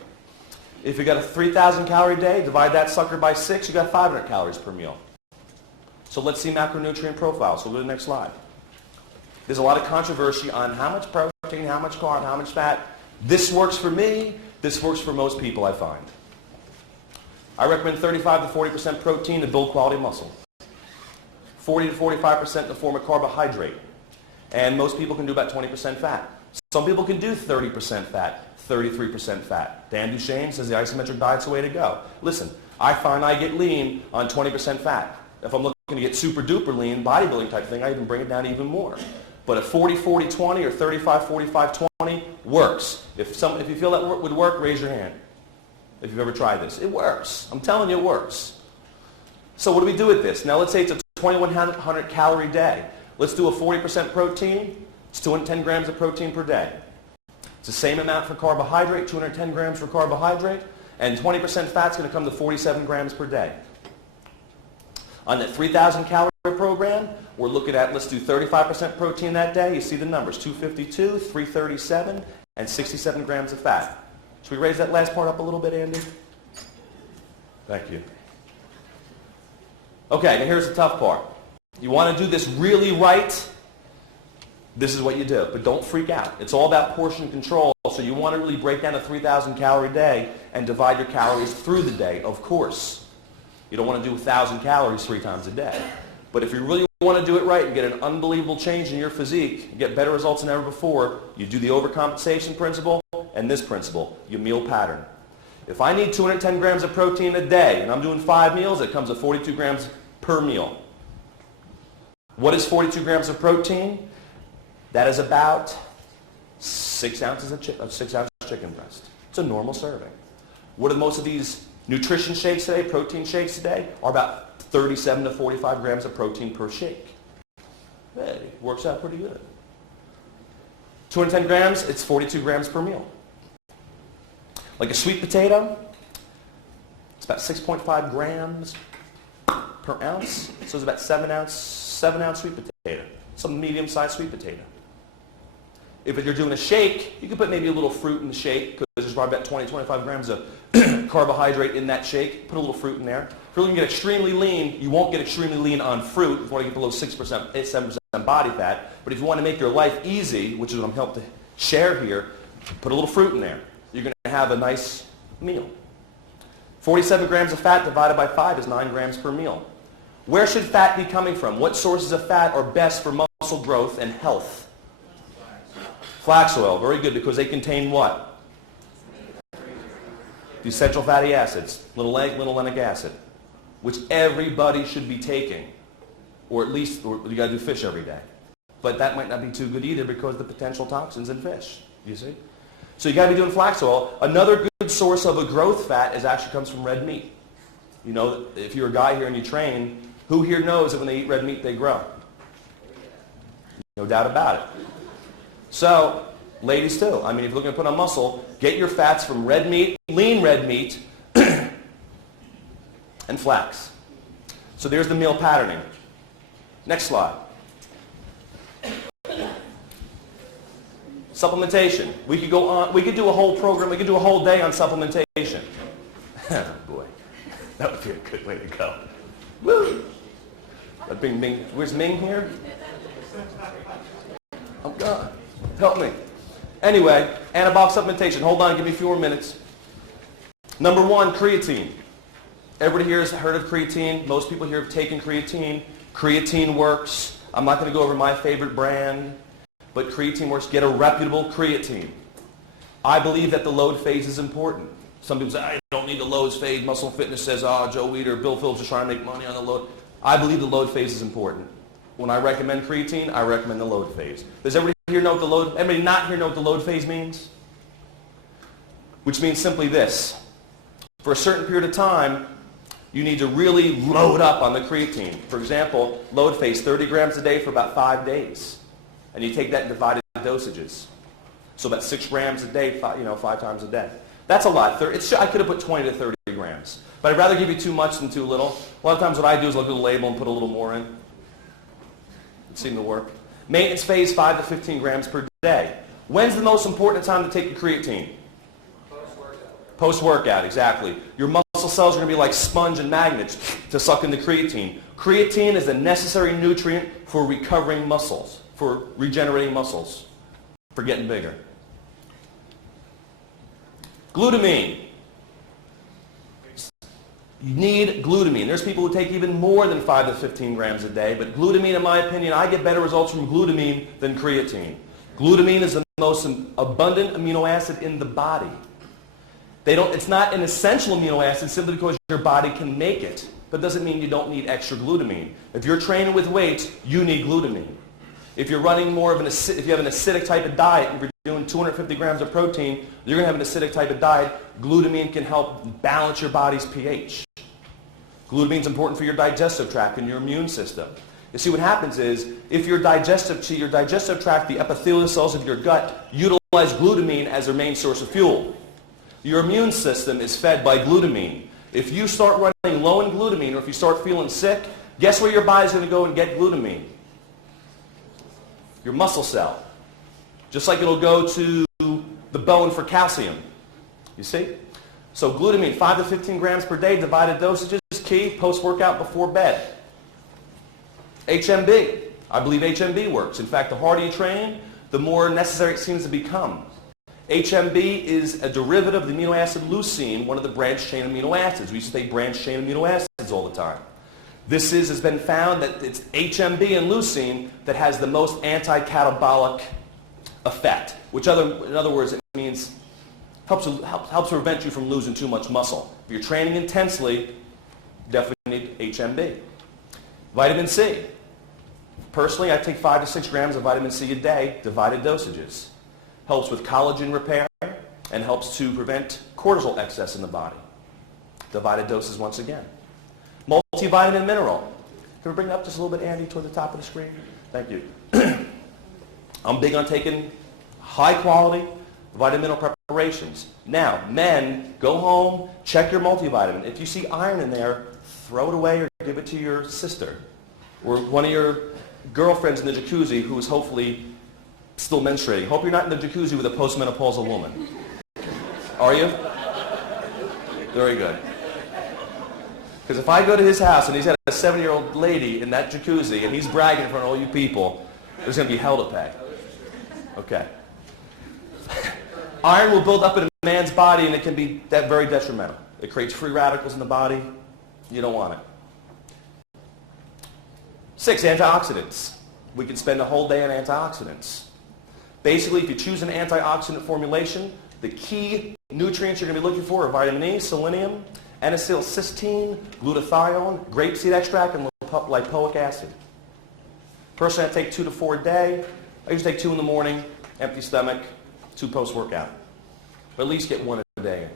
If you got a 3,000 calorie day, divide that sucker by 6, you got 500 calories per meal. So let's see macronutrient profiles. So we'll go to the next slide. There's a lot of controversy on how much protein, how much carb, how much fat. This works for me. This works for most people, I find. I recommend 35 to 40% protein to build quality muscle. 40 to 45% in the form of carbohydrate. And most people can do about 20% fat. Some people can do 30% fat, 33% fat. Dan Duchesne says the isometric diet's the way to go. Listen, I find I get lean on 20% fat. If I'm looking to get super duper lean, bodybuilding type thing, I even bring it down even more. But a 40-40-20 or 35-45-20 works. If you feel that would work, raise your hand. If you've ever tried this. It works. I'm telling you it works. So what do we do with this? Now let's say it's a 2,100 calorie day. Let's do a 40% protein. It's 210 grams of protein per day. It's the same amount for carbohydrate, 210 grams for carbohydrate, and 20% fat's going to come to 47 grams per day. On that 3,000 calorie program, we're looking at, let's do 35% protein that day. You see the numbers, 252, 337, and 67 grams of fat. Should we raise that last part up a little bit, Andy? Thank you. Okay, now here's the tough part. You want to do this really right, this is what you do. But don't freak out. It's all about portion control. So you want to really break down a 3,000 calorie day and divide your calories through the day, of course. You don't want to do 1,000 calories 3 times a day. But if you really want to do it right and get an unbelievable change in your physique, and get better results than ever before, you do the overcompensation principle and this principle, you meal pattern. If I need 210 grams of protein a day and I'm doing 5 meals, it comes at 42 grams per meal. What is 42 grams of protein? That is about 6 ounces of 6-ounce chicken breast. It's a normal serving. What are most of these nutrition shakes today, protein shakes today, are about 37 to 45 grams of protein per shake. It works out pretty good. 210 grams, it's 42 grams per meal. Like a sweet potato, it's about 6.5 grams per ounce. So it's about 7-ounce sweet potato. Some medium-sized sweet potato. If you're doing a shake, you can put maybe a little fruit in the shake because there's probably about 20-25 grams of carbohydrate in that shake. Put a little fruit in there. If you're looking to get extremely lean, you won't get extremely lean on fruit if you want to get below 6%, 7% body fat. But if you want to make your life easy, which is what I'm helping to share here, put a little fruit in there. You're going to have a nice meal. 47 grams of fat divided by 5 is 9 grams per meal. Where should fat be coming from? What sources of fat are best for muscle growth and health? Flax oil, very good, because they contain what? The essential fatty acids, linolenic acid, which everybody should be taking, or at least you got to do fish every day. But that might not be too good either because of the potential toxins in fish, you see? So you got to be doing flax oil. Another good source of a growth fat actually comes from red meat. You know, if you're a guy here and you train, who here knows that when they eat red meat they grow? No doubt about it. So, ladies too. I mean, if you're looking to put on muscle, get your fats from red meat, lean red meat, and flax. So there's the meal patterning. Next slide. Supplementation. We could go on. We could do a whole program. We could do a whole day on supplementation. Boy, that would be a good way to go. Woo! But Bing. Where's Ming here? Oh God, help me. Anyway, anabolic supplementation. Hold on, give me a few more minutes. Number 1, creatine. Everybody here has heard of creatine. Most people here have taken creatine. Creatine works. I'm not going to go over my favorite brand, but creatine works. Get a reputable creatine. I believe that the load phase is important. Some people say, I don't need the load phase. Muscle Fitness says, Joe Weider, Bill Phillips is trying to make money on the load. I believe the load phase is important. When I recommend creatine, I recommend the load phase. Does everybody here know what the load, anybody not here know what the load phase means? Which means simply this. For a certain period of time, you need to really load up on the creatine. For example, load phase, 30 grams a day for about 5 days. And you take that in divided dosages. So about 6 grams a day, 5 times a day. That's a lot. I could have put 20 to 30 grams. But I'd rather give you too much than too little. A lot of times what I do is look at the label and put a little more in. It seemed to work. Maintenance phase, 5 to 15 grams per day. When's the most important time to take your creatine? Post-workout. Post-workout, exactly. Your muscle cells are going to be like sponge and magnets to suck in the creatine. Creatine is a necessary nutrient for recovering muscles, for regenerating muscles, for getting bigger. Glutamine. You need glutamine. There's people who take even more than 5 to 15 grams a day, but glutamine, in my opinion, I get better results from glutamine than creatine. Glutamine is the most abundant amino acid in the body. It's not an essential amino acid simply because your body can make it, but doesn't mean you don't need extra glutamine. If you're training with weights, you need glutamine. If you're running more of if you have an acidic type of diet, if you're doing 250 grams of protein, you're going to have an acidic type of diet. Glutamine can help balance your body's pH. Glutamine is important for your digestive tract and your immune system. You see, what happens is, if your digestive tract, the epithelial cells of your gut, utilize glutamine as their main source of fuel. Your immune system is fed by glutamine. If you start running low in glutamine, or if you start feeling sick, guess where your body's going to go and get glutamine? Your muscle cell. Just like it'll go to the bone for calcium. You see? So glutamine, 5 to 15 grams per day, divided dosages, key, post-workout before bed. HMB. I believe HMB works. In fact, the harder you train, the more necessary it seems to become. HMB is a derivative of the amino acid leucine, one of the branched chain amino acids. We used to say branched chain amino acids all the time. This has been found that it's HMB and leucine that has the most anti-catabolic effect, which in other words, it means helps prevent you from losing too much muscle. If you're training intensely, definitely need HMB. Vitamin C. Personally, I take 5 to 6 grams of vitamin C a day, divided dosages. Helps with collagen repair and helps to prevent cortisol excess in the body. Divided doses once again. Multivitamin mineral. Can we bring it up just a little bit, Andy, toward the top of the screen? Thank you. I'm big on taking high quality vitamin mineral preparations. Now, men, go home, check your multivitamin. If you see iron in there, throw it away or give it to your sister or one of your girlfriends in the jacuzzi who is hopefully still menstruating. Hope you're not in the jacuzzi with a postmenopausal woman. Are you? Very good. Because if I go to his house and he's got a 7-year-old lady in that jacuzzi and he's bragging in front of all you people, there's going to be hell to pay. Okay. Iron will build up in a man's body and it can be very detrimental. It creates free radicals in the body. You don't want it. 6, antioxidants. We can spend a whole day on antioxidants. Basically, if you choose an antioxidant formulation, the key nutrients you're going to be looking for are vitamin E, selenium, N-acetylcysteine, glutathione, grapeseed extract, and lipoic acid. Personally, I take 2 to 4 a day. I usually take 2 in the morning, empty stomach, 2 post-workout. But at least get 1 a day.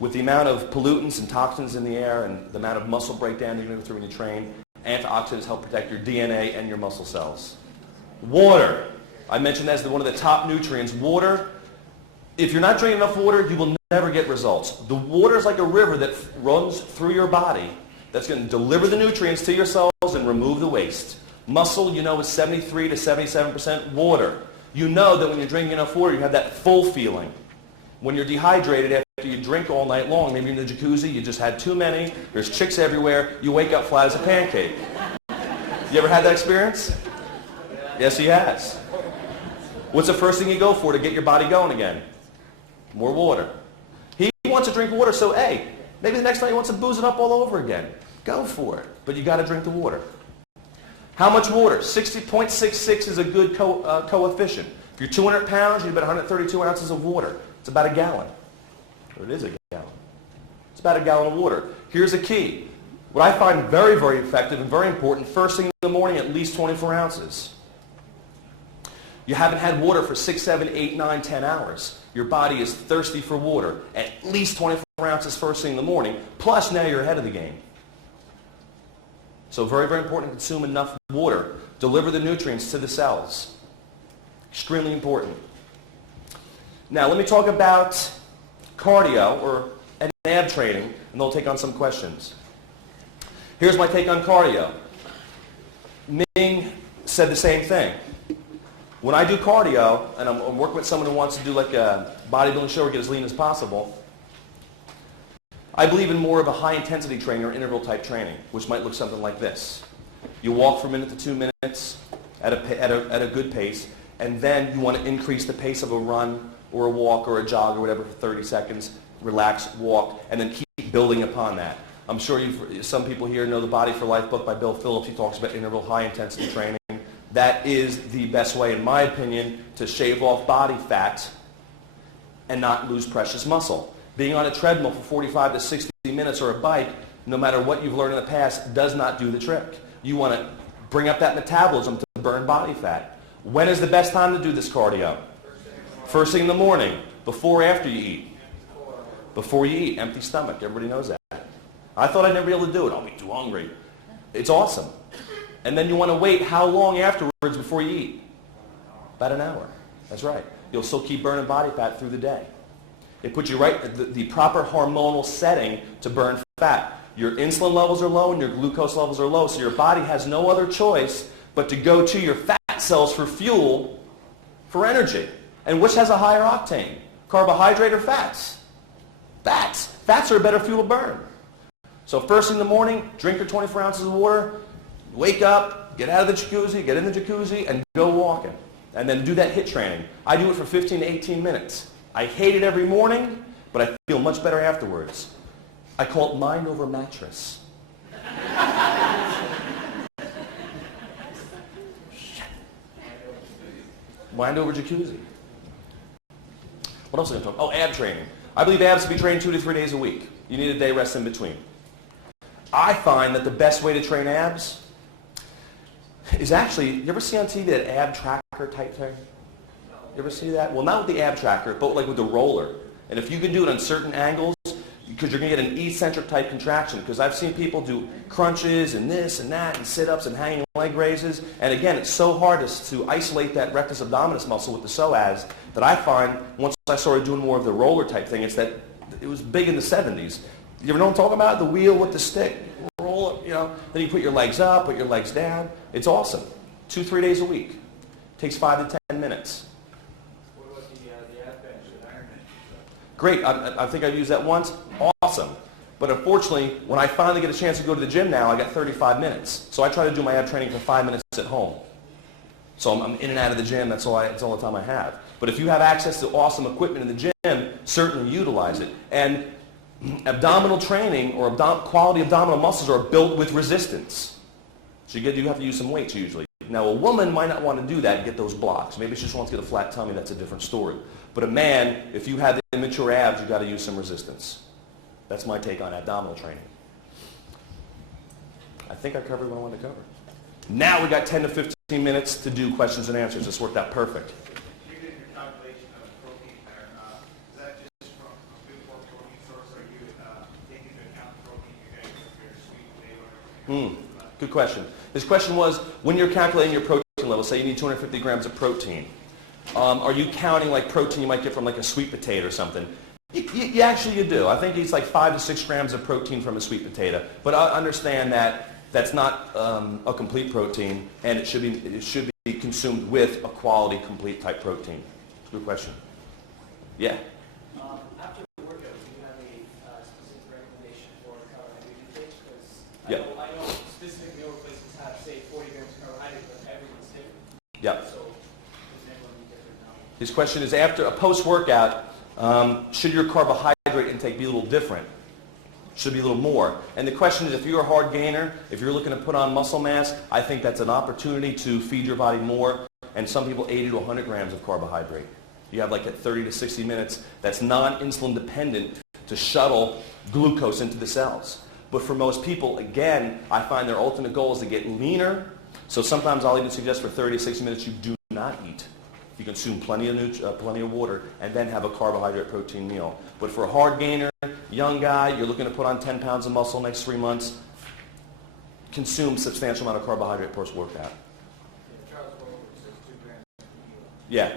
With the amount of pollutants and toxins in the air and the amount of muscle breakdown you're going to go through when you train, antioxidants help protect your DNA and your muscle cells. Water. I mentioned that as one of the top nutrients. Water, if you're not drinking enough water, you will never get results. The water is like a river that runs through your body that's going to deliver the nutrients to your cells and remove the waste. Muscle, you know, is 73 to 77% water. You know that when you're drinking enough water, you have that full feeling. When you're dehydrated after you drink all night long, maybe in the jacuzzi, you just had too many, there's chicks everywhere, you wake up flat as a pancake. You ever had that experience? Yes, he has. What's the first thing you go for to get your body going again? More water. He wants to drink water, so hey, maybe the next time he wants to booze it up all over again. Go for it. But you got to drink the water. How much water? 60.66 is a good coefficient. If you're 200 pounds, you need about 132 ounces of water. It's about a gallon. Or it is a gallon. It's about a gallon of water. Here's a key. What I find very, very effective and very important, first thing in the morning, at least 24 ounces. You haven't had water for 6, 7, 8, 9, 10 hours. Your body is thirsty for water. At least 24 ounces first thing in the morning. Plus, now you're ahead of the game. So very, very important to consume enough water. Deliver the nutrients to the cells. Extremely important. Now, let me talk about cardio or ab training, and they'll take on some questions. Here's my take on cardio. Ming said the same thing. When I do cardio, and I'm working with someone who wants to do like a bodybuilding show or get as lean as possible, I believe in more of a high-intensity training or interval-type training, which might look something like this. You walk for a minute to 2 minutes at a good pace, and then you want to increase the pace of a run or a walk or a jog or whatever for 30 seconds, relax, walk, and then keep building upon that. I'm sure some people here know the Body for Life book by Bill Phillips. He talks about interval high-intensity training. That is the best way, in my opinion, to shave off body fat and not lose precious muscle. Being on a treadmill for 45 to 60 minutes or a bike, no matter what you've learned in the past, does not do the trick. You want to bring up that metabolism to burn body fat. When is the best time to do this cardio? First thing in the morning, before or after you eat? Before you eat, empty stomach. Everybody knows that. I thought I'd never be able to do it. I'll be too hungry. It's awesome. And then you want to wait how long afterwards before you eat? About an hour. That's right. You'll still keep burning body fat through the day. It puts you right at the proper hormonal setting to burn fat. Your insulin levels are low and your glucose levels are low, so your body has no other choice but to go to your fat cells for fuel, for energy. And which has a higher octane? Carbohydrate or fats? Fats. Fats are a better fuel to burn. So first thing in the morning, drink your 24 ounces of water, wake up, get out of the jacuzzi, get in the jacuzzi, and go walking. And then do that HIIT training. I do it for 15 to 18 minutes. I hate it every morning, but I feel much better afterwards. I call it mind over mattress. Mind over jacuzzi. What else are we going to talk about? Oh, ab training. I believe abs should be trained 2 to 3 days a week. You need a day rest in between. I find that the best way to train abs is actually, you ever see on TV that ab tracker type thing? You ever see that? Well, not with the ab tracker, but like with the roller. And if you can do it on certain angles, because you're going to get an eccentric type contraction. Because I've seen people do crunches and this and that and sit-ups and hanging leg raises. And again, it's so hard to isolate that rectus abdominis muscle with the psoas that I find once I started doing more of the roller type thing, it's that it was big in the 70s. You ever know what I'm talking about? The wheel with the stick. Roll it, you know. Then you put your legs up, put your legs down. It's awesome. 2 to 3 days a week. Takes 5 to 10 minutes. What about the ab bench and Ironman? Great. I think I've used that once. Awesome. But unfortunately, when I finally get a chance to go to the gym now, I got 35 minutes. So I try to do my ab training for 5 minutes at home. So I'm in and out of the gym. That's all the time I have. But if you have access to awesome equipment in the gym, certainly utilize it. And abdominal training or quality abdominal muscles are built with resistance. So you have to use some weights usually. Now a woman might not want to do that and get those blocks. Maybe she just wants to get a flat tummy. That's a different story. But a man, if you have the immature abs, you've got to use some resistance. That's my take on abdominal training. I think I covered what I wanted to cover. Now we got 10 to 15 minutes to do questions and answers. This worked out perfect. You did your calculation of protein there. Is that just from a good protein source, or are you taking into account the protein you're getting from your sweet potato? Good question. His question was, when you're calculating your protein level, say you need 250 grams of protein, are you counting like protein you might get from like a sweet potato or something? Actually you do. I think it's like 5 to 6 grams of protein from a sweet potato. But I understand that that's not a complete protein, and it should be consumed with a quality complete type protein. Good question. Yeah. After the workout, do you have a specific recommendation for carbohydrate intake? Because Yeah. I know specific meal replacements have, say, 40 grams of carbohydrate, but everyone's different. Yeah. So does everyone be different now? His question is, after a post-workout, should your carbohydrate intake be a little different? Should be a little more. And the question is, if you're a hard gainer, if you're looking to put on muscle mass, I think that's an opportunity to feed your body more. And some people 80 to 100 grams of carbohydrate. You have like at 30 to 60 minutes that's non-insulin dependent to shuttle glucose into the cells. But for most people, again, I find their ultimate goal is to get leaner. So sometimes I'll even suggest for 30 to 60 minutes you do not eat. You consume plenty of water and then have a carbohydrate protein meal. But for a hard gainer, young guy, you're looking to put on 10 pounds of muscle next 3 months, consume substantial amount of carbohydrate post-workout. Charles Bowler says 2 grams per kilo. Yeah.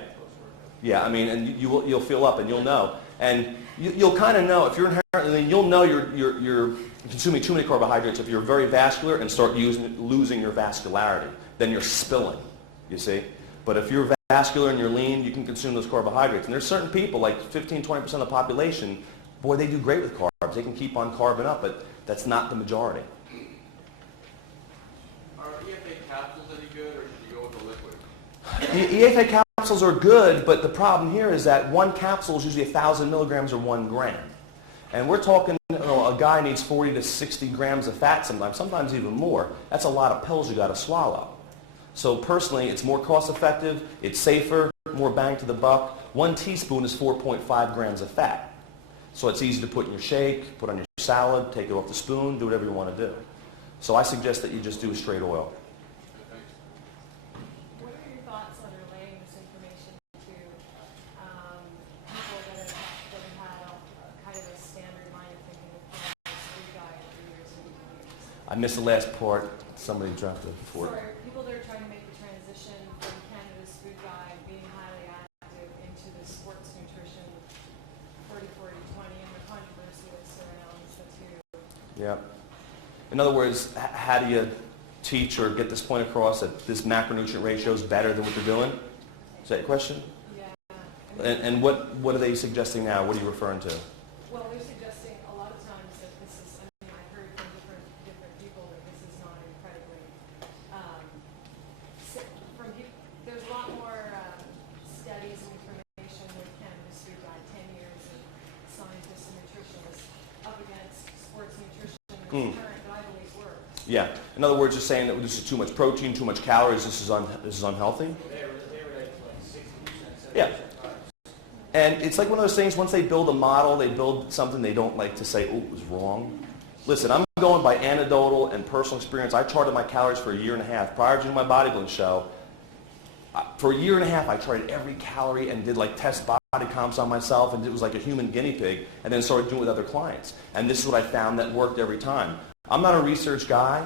Yeah, I mean, and you'll feel up and you'll know. And you'll kind of know, if you're inherently lean, you'll know you're consuming too many carbohydrates. If you're very vascular and start losing your vascularity, then you're spilling, you see. But if you're vascular and you're lean, you can consume those carbohydrates. And there's certain people, like 15-20% of the population, boy, they do great with carbs. They can keep on carbing up, but that's not the majority. Are EFA capsules any good, or should you go with the liquid? EFA capsules are good, but the problem here is that one capsule is usually 1,000 milligrams or 1 gram. And we're talking, a guy needs 40 to 60 grams of fat sometimes even more. That's a lot of pills you got to swallow. So personally, it's more cost effective, it's safer, more bang to the buck. 1 teaspoon is 4.5 grams of fat. So it's easy to put in your shake, put on your salad, take it off the spoon, do whatever you want to do. So I suggest that you just do a straight oil. What are your thoughts on relaying this information to people that have had a kind of a standard line of thinking of this food diet for years and years? I missed the last part. Somebody dropped it before. Sorry, people that are trying to make the transition from Canada's food guide, being highly active, into the sports nutrition 40-40-20, and the controversy that surrounds the two. Yeah. In other words, how do you teach or get this point across that this macronutrient ratio is better than what they're doing? Is that your question? Yeah. And what are they suggesting now? What are you referring to? Well, they're suggesting a lot of times that this is, I've heard from different people that this is not incredibly current diet works. Yeah. In other words, you're saying that this is too much protein, too much calories, this is unhealthy? They relate to like 60%, 70% Yeah. carbs. And it's like one of those things, once they build a model, they build something they don't like to say, oh, it was wrong. Listen, I'm going by anecdotal and personal experience. I charted my calories for a year and a half. Prior to my bodybuilding show, for a year and a half, I charted every calorie and did like test body comps on myself, and it was like a human guinea pig, and then started doing it with other clients. And this is what I found that worked every time. I'm not a research guy.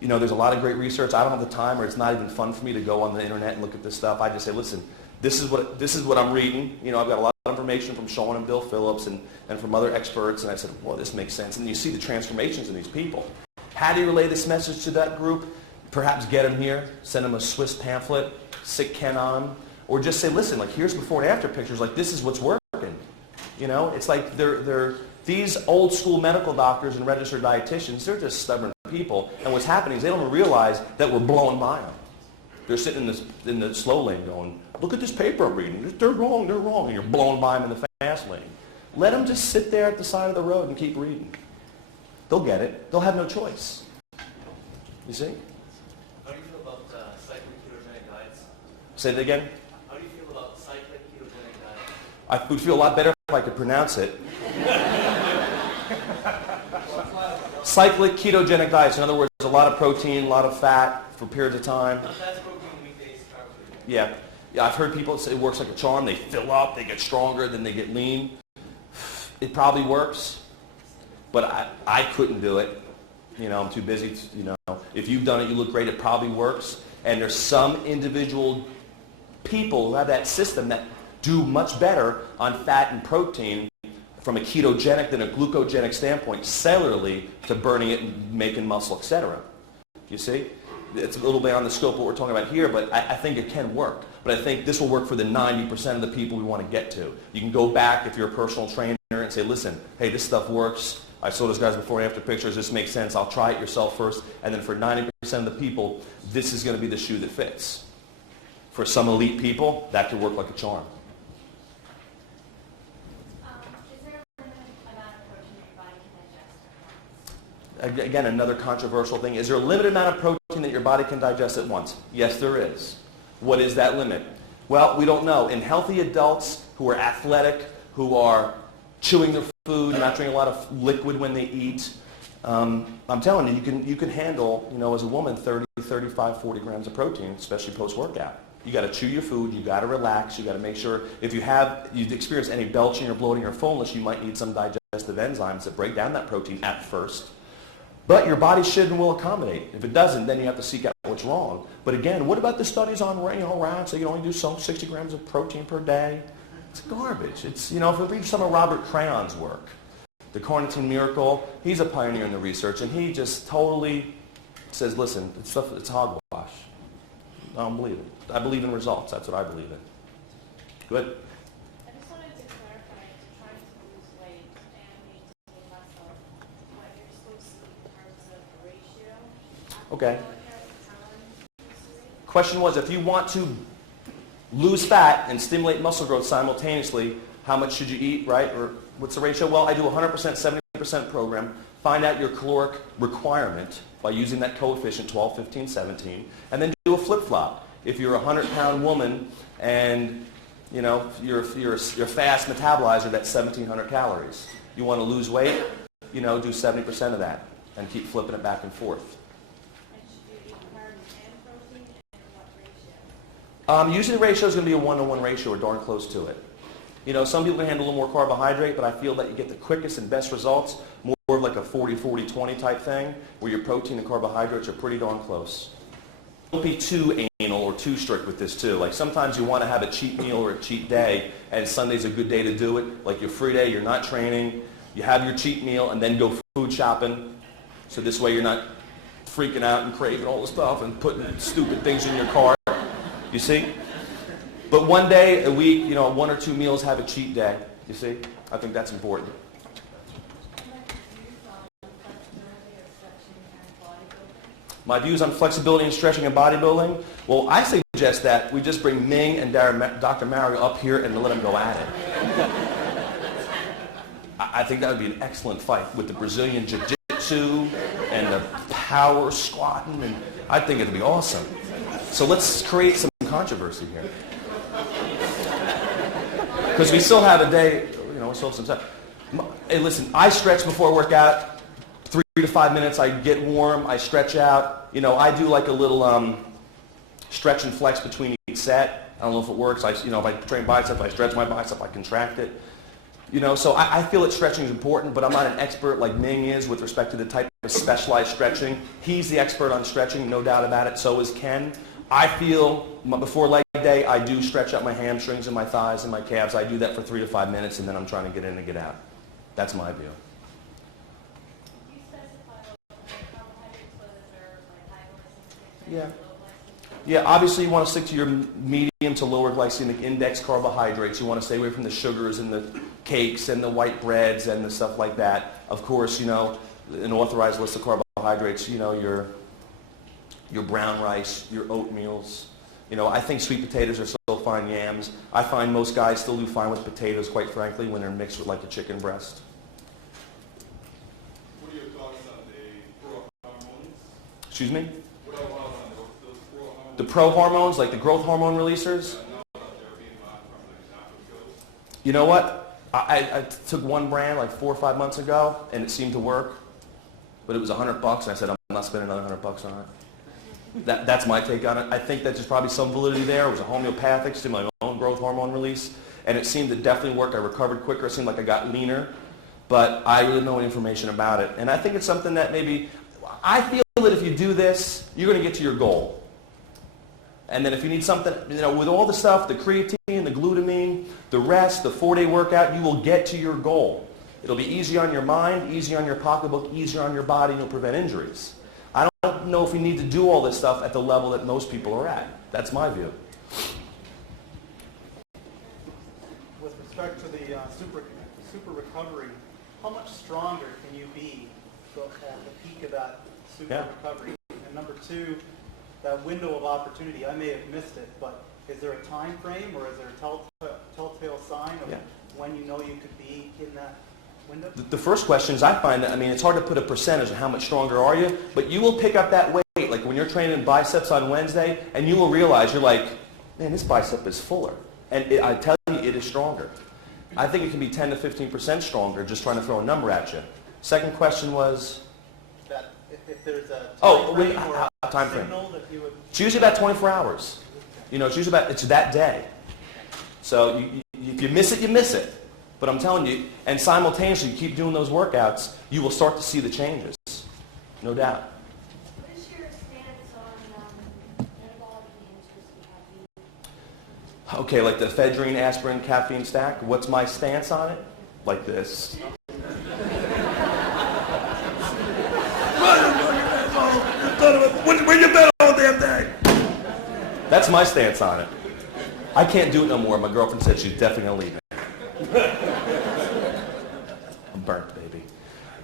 You know, there's a lot of great research. I don't have the time, or it's not even fun for me to go on the internet and look at this stuff. I just say, listen, this is what I'm reading. You know, I've got a lot of information from Sean and Bill Phillips and from other experts, and I said, well, this makes sense. And you see the transformations in these people. How do you relay this message to that group? Perhaps get them here, send them a Swiss pamphlet, sick Ken on, or just say, listen, like here's before and after pictures, like this is what's working. You know, it's like these old school medical doctors and registered dietitians, they're just stubborn people, and what's happening is they don't even realize that we're blowing by them. They're sitting in the slow lane going, look at this paper I'm reading. They're wrong, and you're blowing by them in the fast lane. Let them just sit there at the side of the road and keep reading. They'll get it. They'll have no choice. You see? How do you feel about cyclic ketogenic diets? Say that again. How do you feel about cyclic ketogenic diets? I would feel a lot better if I could pronounce it. Cyclic ketogenic diets. In other words, a lot of protein, a lot of fat for periods of time. That's protein, weekdays, carbs. Yeah. I've heard people say it works like a charm. They fill up, they get stronger, then they get lean. It probably works, but I couldn't do it. You know, I'm too busy. You know, if you've done it, you look great. It probably works. And there's some individual people who have that system that do much better on fat and protein from a ketogenic than a glucogenic standpoint, cellularly, to burning it and making muscle, etc. You see? It's a little bit on the scope of what we're talking about here, but I think it can work. But I think this will work for the 90% of the people we want to get to. You can go back if you're a personal trainer and say, listen, hey, this stuff works. I saw those guys before and after pictures. This makes sense. I'll try it yourself first. And then for 90% of the people, this is going to be the shoe that fits. For some elite people, that could work like a charm. Is there a limited amount of protein your body can digest? Again, another controversial thing. Is there a limited amount of protein that your body can digest at once? Yes, there is. What is that limit? Well, we don't know. In healthy adults who are athletic, who are chewing their food, not drinking a lot of liquid when they eat, I'm telling you, you can handle, you know, as a woman, 30, 35, 40 grams of protein, especially post-workout. You got to chew your food. You got to relax. You got to make sure if you've experienced any belching or bloating or fullness, you might need some digestive enzymes that break down that protein at first. But your body should and will accommodate. If it doesn't, then you have to seek out what's wrong. But again, what about the studies on rats? So you can only do 60 grams of protein per day. It's garbage. It's, you know, if you read some of Robert Crayon's work, The Carnitine Miracle, he's a pioneer in the research, and he just totally says, listen, it's hogwash. I don't believe it. I believe in results. That's what I believe in. Good. I just wanted to clarify, to try to lose weight and maintain muscle, what you're supposed to do in terms of the ratio. Okay. Calories. Question was, if you want to lose fat and stimulate muscle growth simultaneously, how much should you eat, right? Or what's the ratio? Well, I do 100%, 70% program. Find out your caloric requirement by using that coefficient, 12, 15, 17, and then do a flip-flop. If you're a 100-pound woman and, you know, you're fast metabolizer, that's 1,700 calories. You want to lose weight, you know, do 70% of that and keep flipping it back and forth. And should you eat carbs and protein, and what ratio? Usually the ratio is going to be a 1-to-1 ratio or darn close to it. You know, some people can handle a little more carbohydrate, but I feel that you get the quickest and best results more of like a 40-40-20 type thing, where your protein and carbohydrates are pretty darn close. Don't be too anal or too strict with this too. Like sometimes you want to have a cheat meal or a cheat day, and Sunday's a good day to do it. Like your free day, you're not training, you have your cheat meal and then go food shopping. So this way you're not freaking out and craving all the stuff and putting stupid things in your cart. You see? But one day a week, you know, 1 or 2 meals, have a cheat day. You see? I think that's important. My views on flexibility and stretching and bodybuilding? Well, I suggest that we just bring Ming and Dr. Mario up here and let them go at it. I think that would be an excellent fight with the Brazilian Jiu-Jitsu jujitsu and the power squatting, and I think it'd be awesome. So let's create some controversy here. Because we still have a day, we still have some time. Hey, listen, I stretch before I work out, 3 to 5 minutes. I get warm, I stretch out. I do like a little stretch and flex between each set. I don't know if it works. If I train bicep, I stretch my bicep, I contract it. So I feel that stretching is important, but I'm not an expert like Ming is with respect to the type of specialized stretching. He's the expert on stretching, no doubt about it. So is Ken. I feel before leg day, I do stretch out my hamstrings and my thighs and my calves. I do that for 3 to 5 minutes, and then I'm trying to get in and get out. That's my view. You specify carbohydrates, whether they're high glycemic Yeah. index, low glycemic index? Yeah, obviously you want to stick to your medium to lower glycemic index carbohydrates. You want to stay away from the sugars and the cakes and the white breads and the stuff like that. Of course, an authorized list of carbohydrates, your brown rice, your oatmeals. I think sweet potatoes are still fine, yams. I find most guys still do fine with potatoes, quite frankly, when they're mixed with like a chicken breast. What are your thoughts on the pro-hormones? Excuse me? What about on those pro-hormones? The pro-hormones, like the growth hormone releasers? They're being bought from the doctor pills. You know what? I took one brand like 4 or 5 months ago, and it seemed to work. But it was $100, and I said, I'm not spending another $100 on it. That's my take on it. I think that there's probably some validity there. It was a homeopathic, stimulating my own growth hormone release, and it seemed to definitely work. I recovered quicker. It seemed like I got leaner, but I really didn't know any information about it. And I think it's something that maybe, I feel that if you do this, you're going to get to your goal. And then if you need something, with all the stuff, the creatine, the glutamine, the rest, the 4-day workout, you will get to your goal. It'll be easy on your mind, easy on your pocketbook, easier on your body, and you'll prevent injuries. I don't know if we need to do all this stuff at the level that most people are at. That's my view. With respect to the super recovery, how much stronger can you be at the peak of that super recovery? And number two, that window of opportunity, I may have missed it, but is there a time frame or is there a telltale sign of when you know you could be in that window? The first question is, I find that, it's hard to put a percentage of how much stronger are you, but you will pick up that weight. Like when you're training biceps on Wednesday, and you will realize, you're like, man, this bicep is fuller. And I tell you, it is stronger. I think it can be 10 to 15% stronger, just trying to throw a number at you. Second question was? That if there's a time frame. signal that you would... It's usually about 24 hours. It's that day. So if you miss it, you miss it. But I'm telling you, and simultaneously, you keep doing those workouts, you will start to see the changes. No doubt. What is your stance on metabolic enhancers and caffeine? Okay, like the ephedrine, aspirin, caffeine stack. What's my stance on it? Like this. Where you been all damn day? That's my stance on it. I can't do it no more. My girlfriend said she's definitely going to leave me. I'm burnt, baby.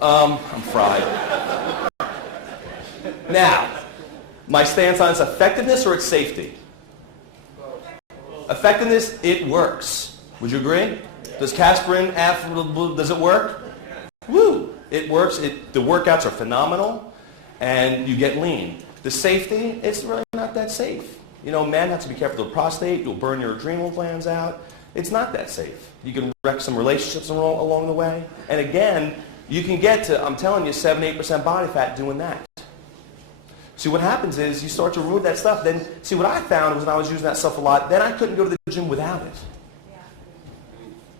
I'm fried. Now, my stance on its effectiveness or its safety? Effectiveness, it works. Would you agree? Does Caspirin, does it work? Woo! It works. The workouts are phenomenal, and you get lean. The safety, it's really not that safe. Men have to be careful with the prostate. You'll burn your adrenal glands out. It's not that safe. You can wreck some relationships along the way. And again, you can get to, I'm telling you, 7-8% body fat doing that. See, what happens is you start to remove that stuff. Then, see, what I found was when I was using that stuff a lot, then I couldn't go to the gym without it.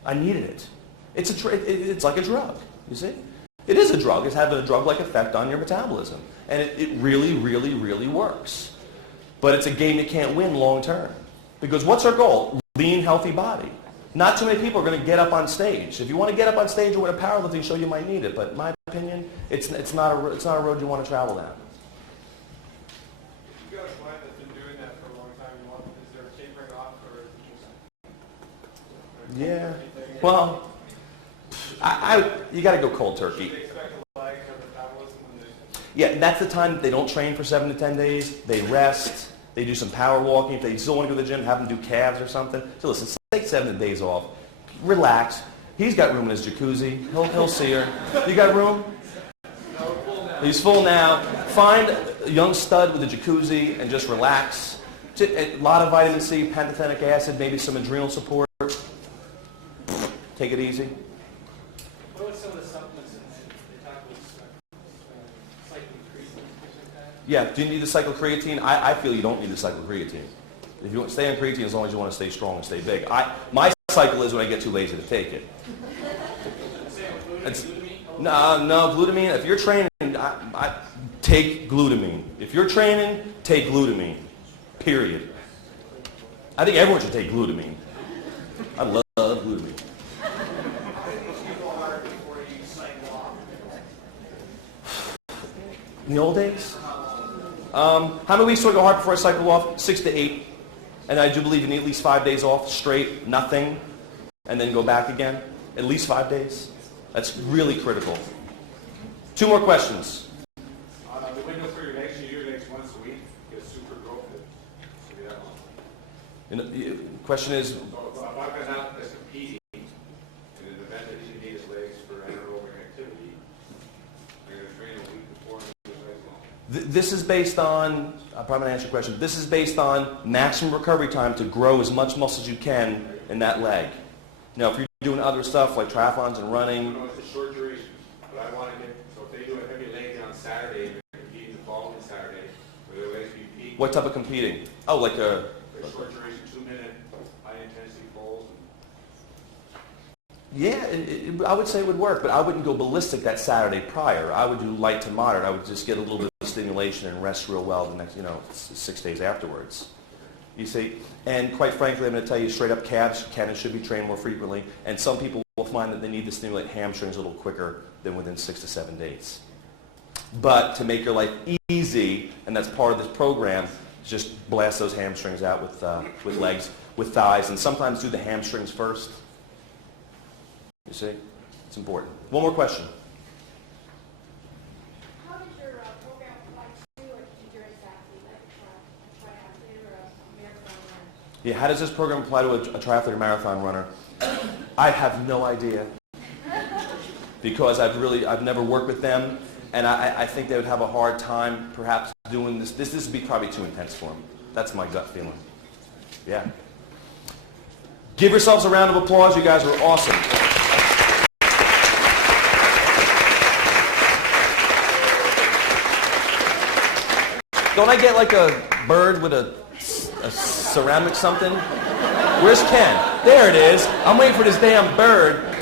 I needed it. It's like a drug, you see? It is a drug. It's having a drug-like effect on your metabolism. And it really, really, really works. But it's a game you can't win long term. Because what's our goal? Lean, healthy body. Not too many people are going to get up on stage. If you want to get up on stage or win a powerlifting show, you might need it. But in my opinion, it's not a road you want to travel down. You've got a client that's been doing that for a long time. Is there tapering off or is it just... Yeah. Well, you got to go cold turkey. They expect a lag in their metabolism when they... Yeah, that's the time they don't train for 7 to 10 days. They rest. They do some power walking. If they still want to go to the gym, have them do calves or something. So listen, take 7 days off. Relax. He's got room in his jacuzzi. He'll see her. You got room? No, full He's full now. Find a young stud with a jacuzzi and just relax. A lot of vitamin C, pantothenic acid, maybe some adrenal support. Take it easy. What about some of the supplements they talk about cyclocreatine, things like that? Yeah, do you need the cyclocreatine? I feel you don't need the cyclocreatine. If you want to stay on creatine, as long as you want to stay strong and stay big. My cycle is when I get too lazy to take it. No, glutamine. If you're training, I take glutamine. If you're training, take glutamine. Period. I think everyone should take glutamine. I love glutamine. In the old days? How many weeks do I go hard before I cycle off? 6 to 8. And I do believe you need at least 5 days off, straight, nothing, and then go back again. At least 5 days. That's really critical. 2 more questions. The window for your legs, you do your legs once a week, get super growth. So be that long. And the question is, So if I've got out that's competing in an event that doesn't need his legs for anaerobic activity, I'm going to train a week before and do his legs long. this is based on, I'm probably going to answer your question, this is based on maximum recovery time to grow as much muscle as you can in that leg. Now, if you're doing other stuff like triathlons and running, No, it's a short duration, but I want to get, so if they do a heavy leg day on Saturday, and they're competing the following Saturday, where their legs be peaked. what type of competing? Oh, like a... A short duration, 2-minute, high-intensity pulls. Yeah, I would say it would work, but I wouldn't go ballistic that Saturday prior. I would do light to moderate. I would just get a little bit of stimulation and rest real well the next, 6 days afterwards. You see, and quite frankly, I'm going to tell you straight up, calves can and should be trained more frequently, and some people will find that they need to stimulate hamstrings a little quicker than within 6 to 7 days. But to make your life easy, and that's part of this program, just blast those hamstrings out with legs, with thighs, and sometimes do the hamstrings first. You see? It's important. One more question. How did your program apply to a endurance athlete, like a triathlete or a marathon runner? Yeah, how does this program apply to a triathlete or marathon runner? I have no idea. Because I've never worked with them, and I think they would have a hard time perhaps doing this. This would be probably too intense for them. That's my gut feeling. Yeah. Give yourselves a round of applause. You guys are awesome. Don't I get like a bird with a ceramic something? Where's Ken? There it is. I'm waiting for this damn bird.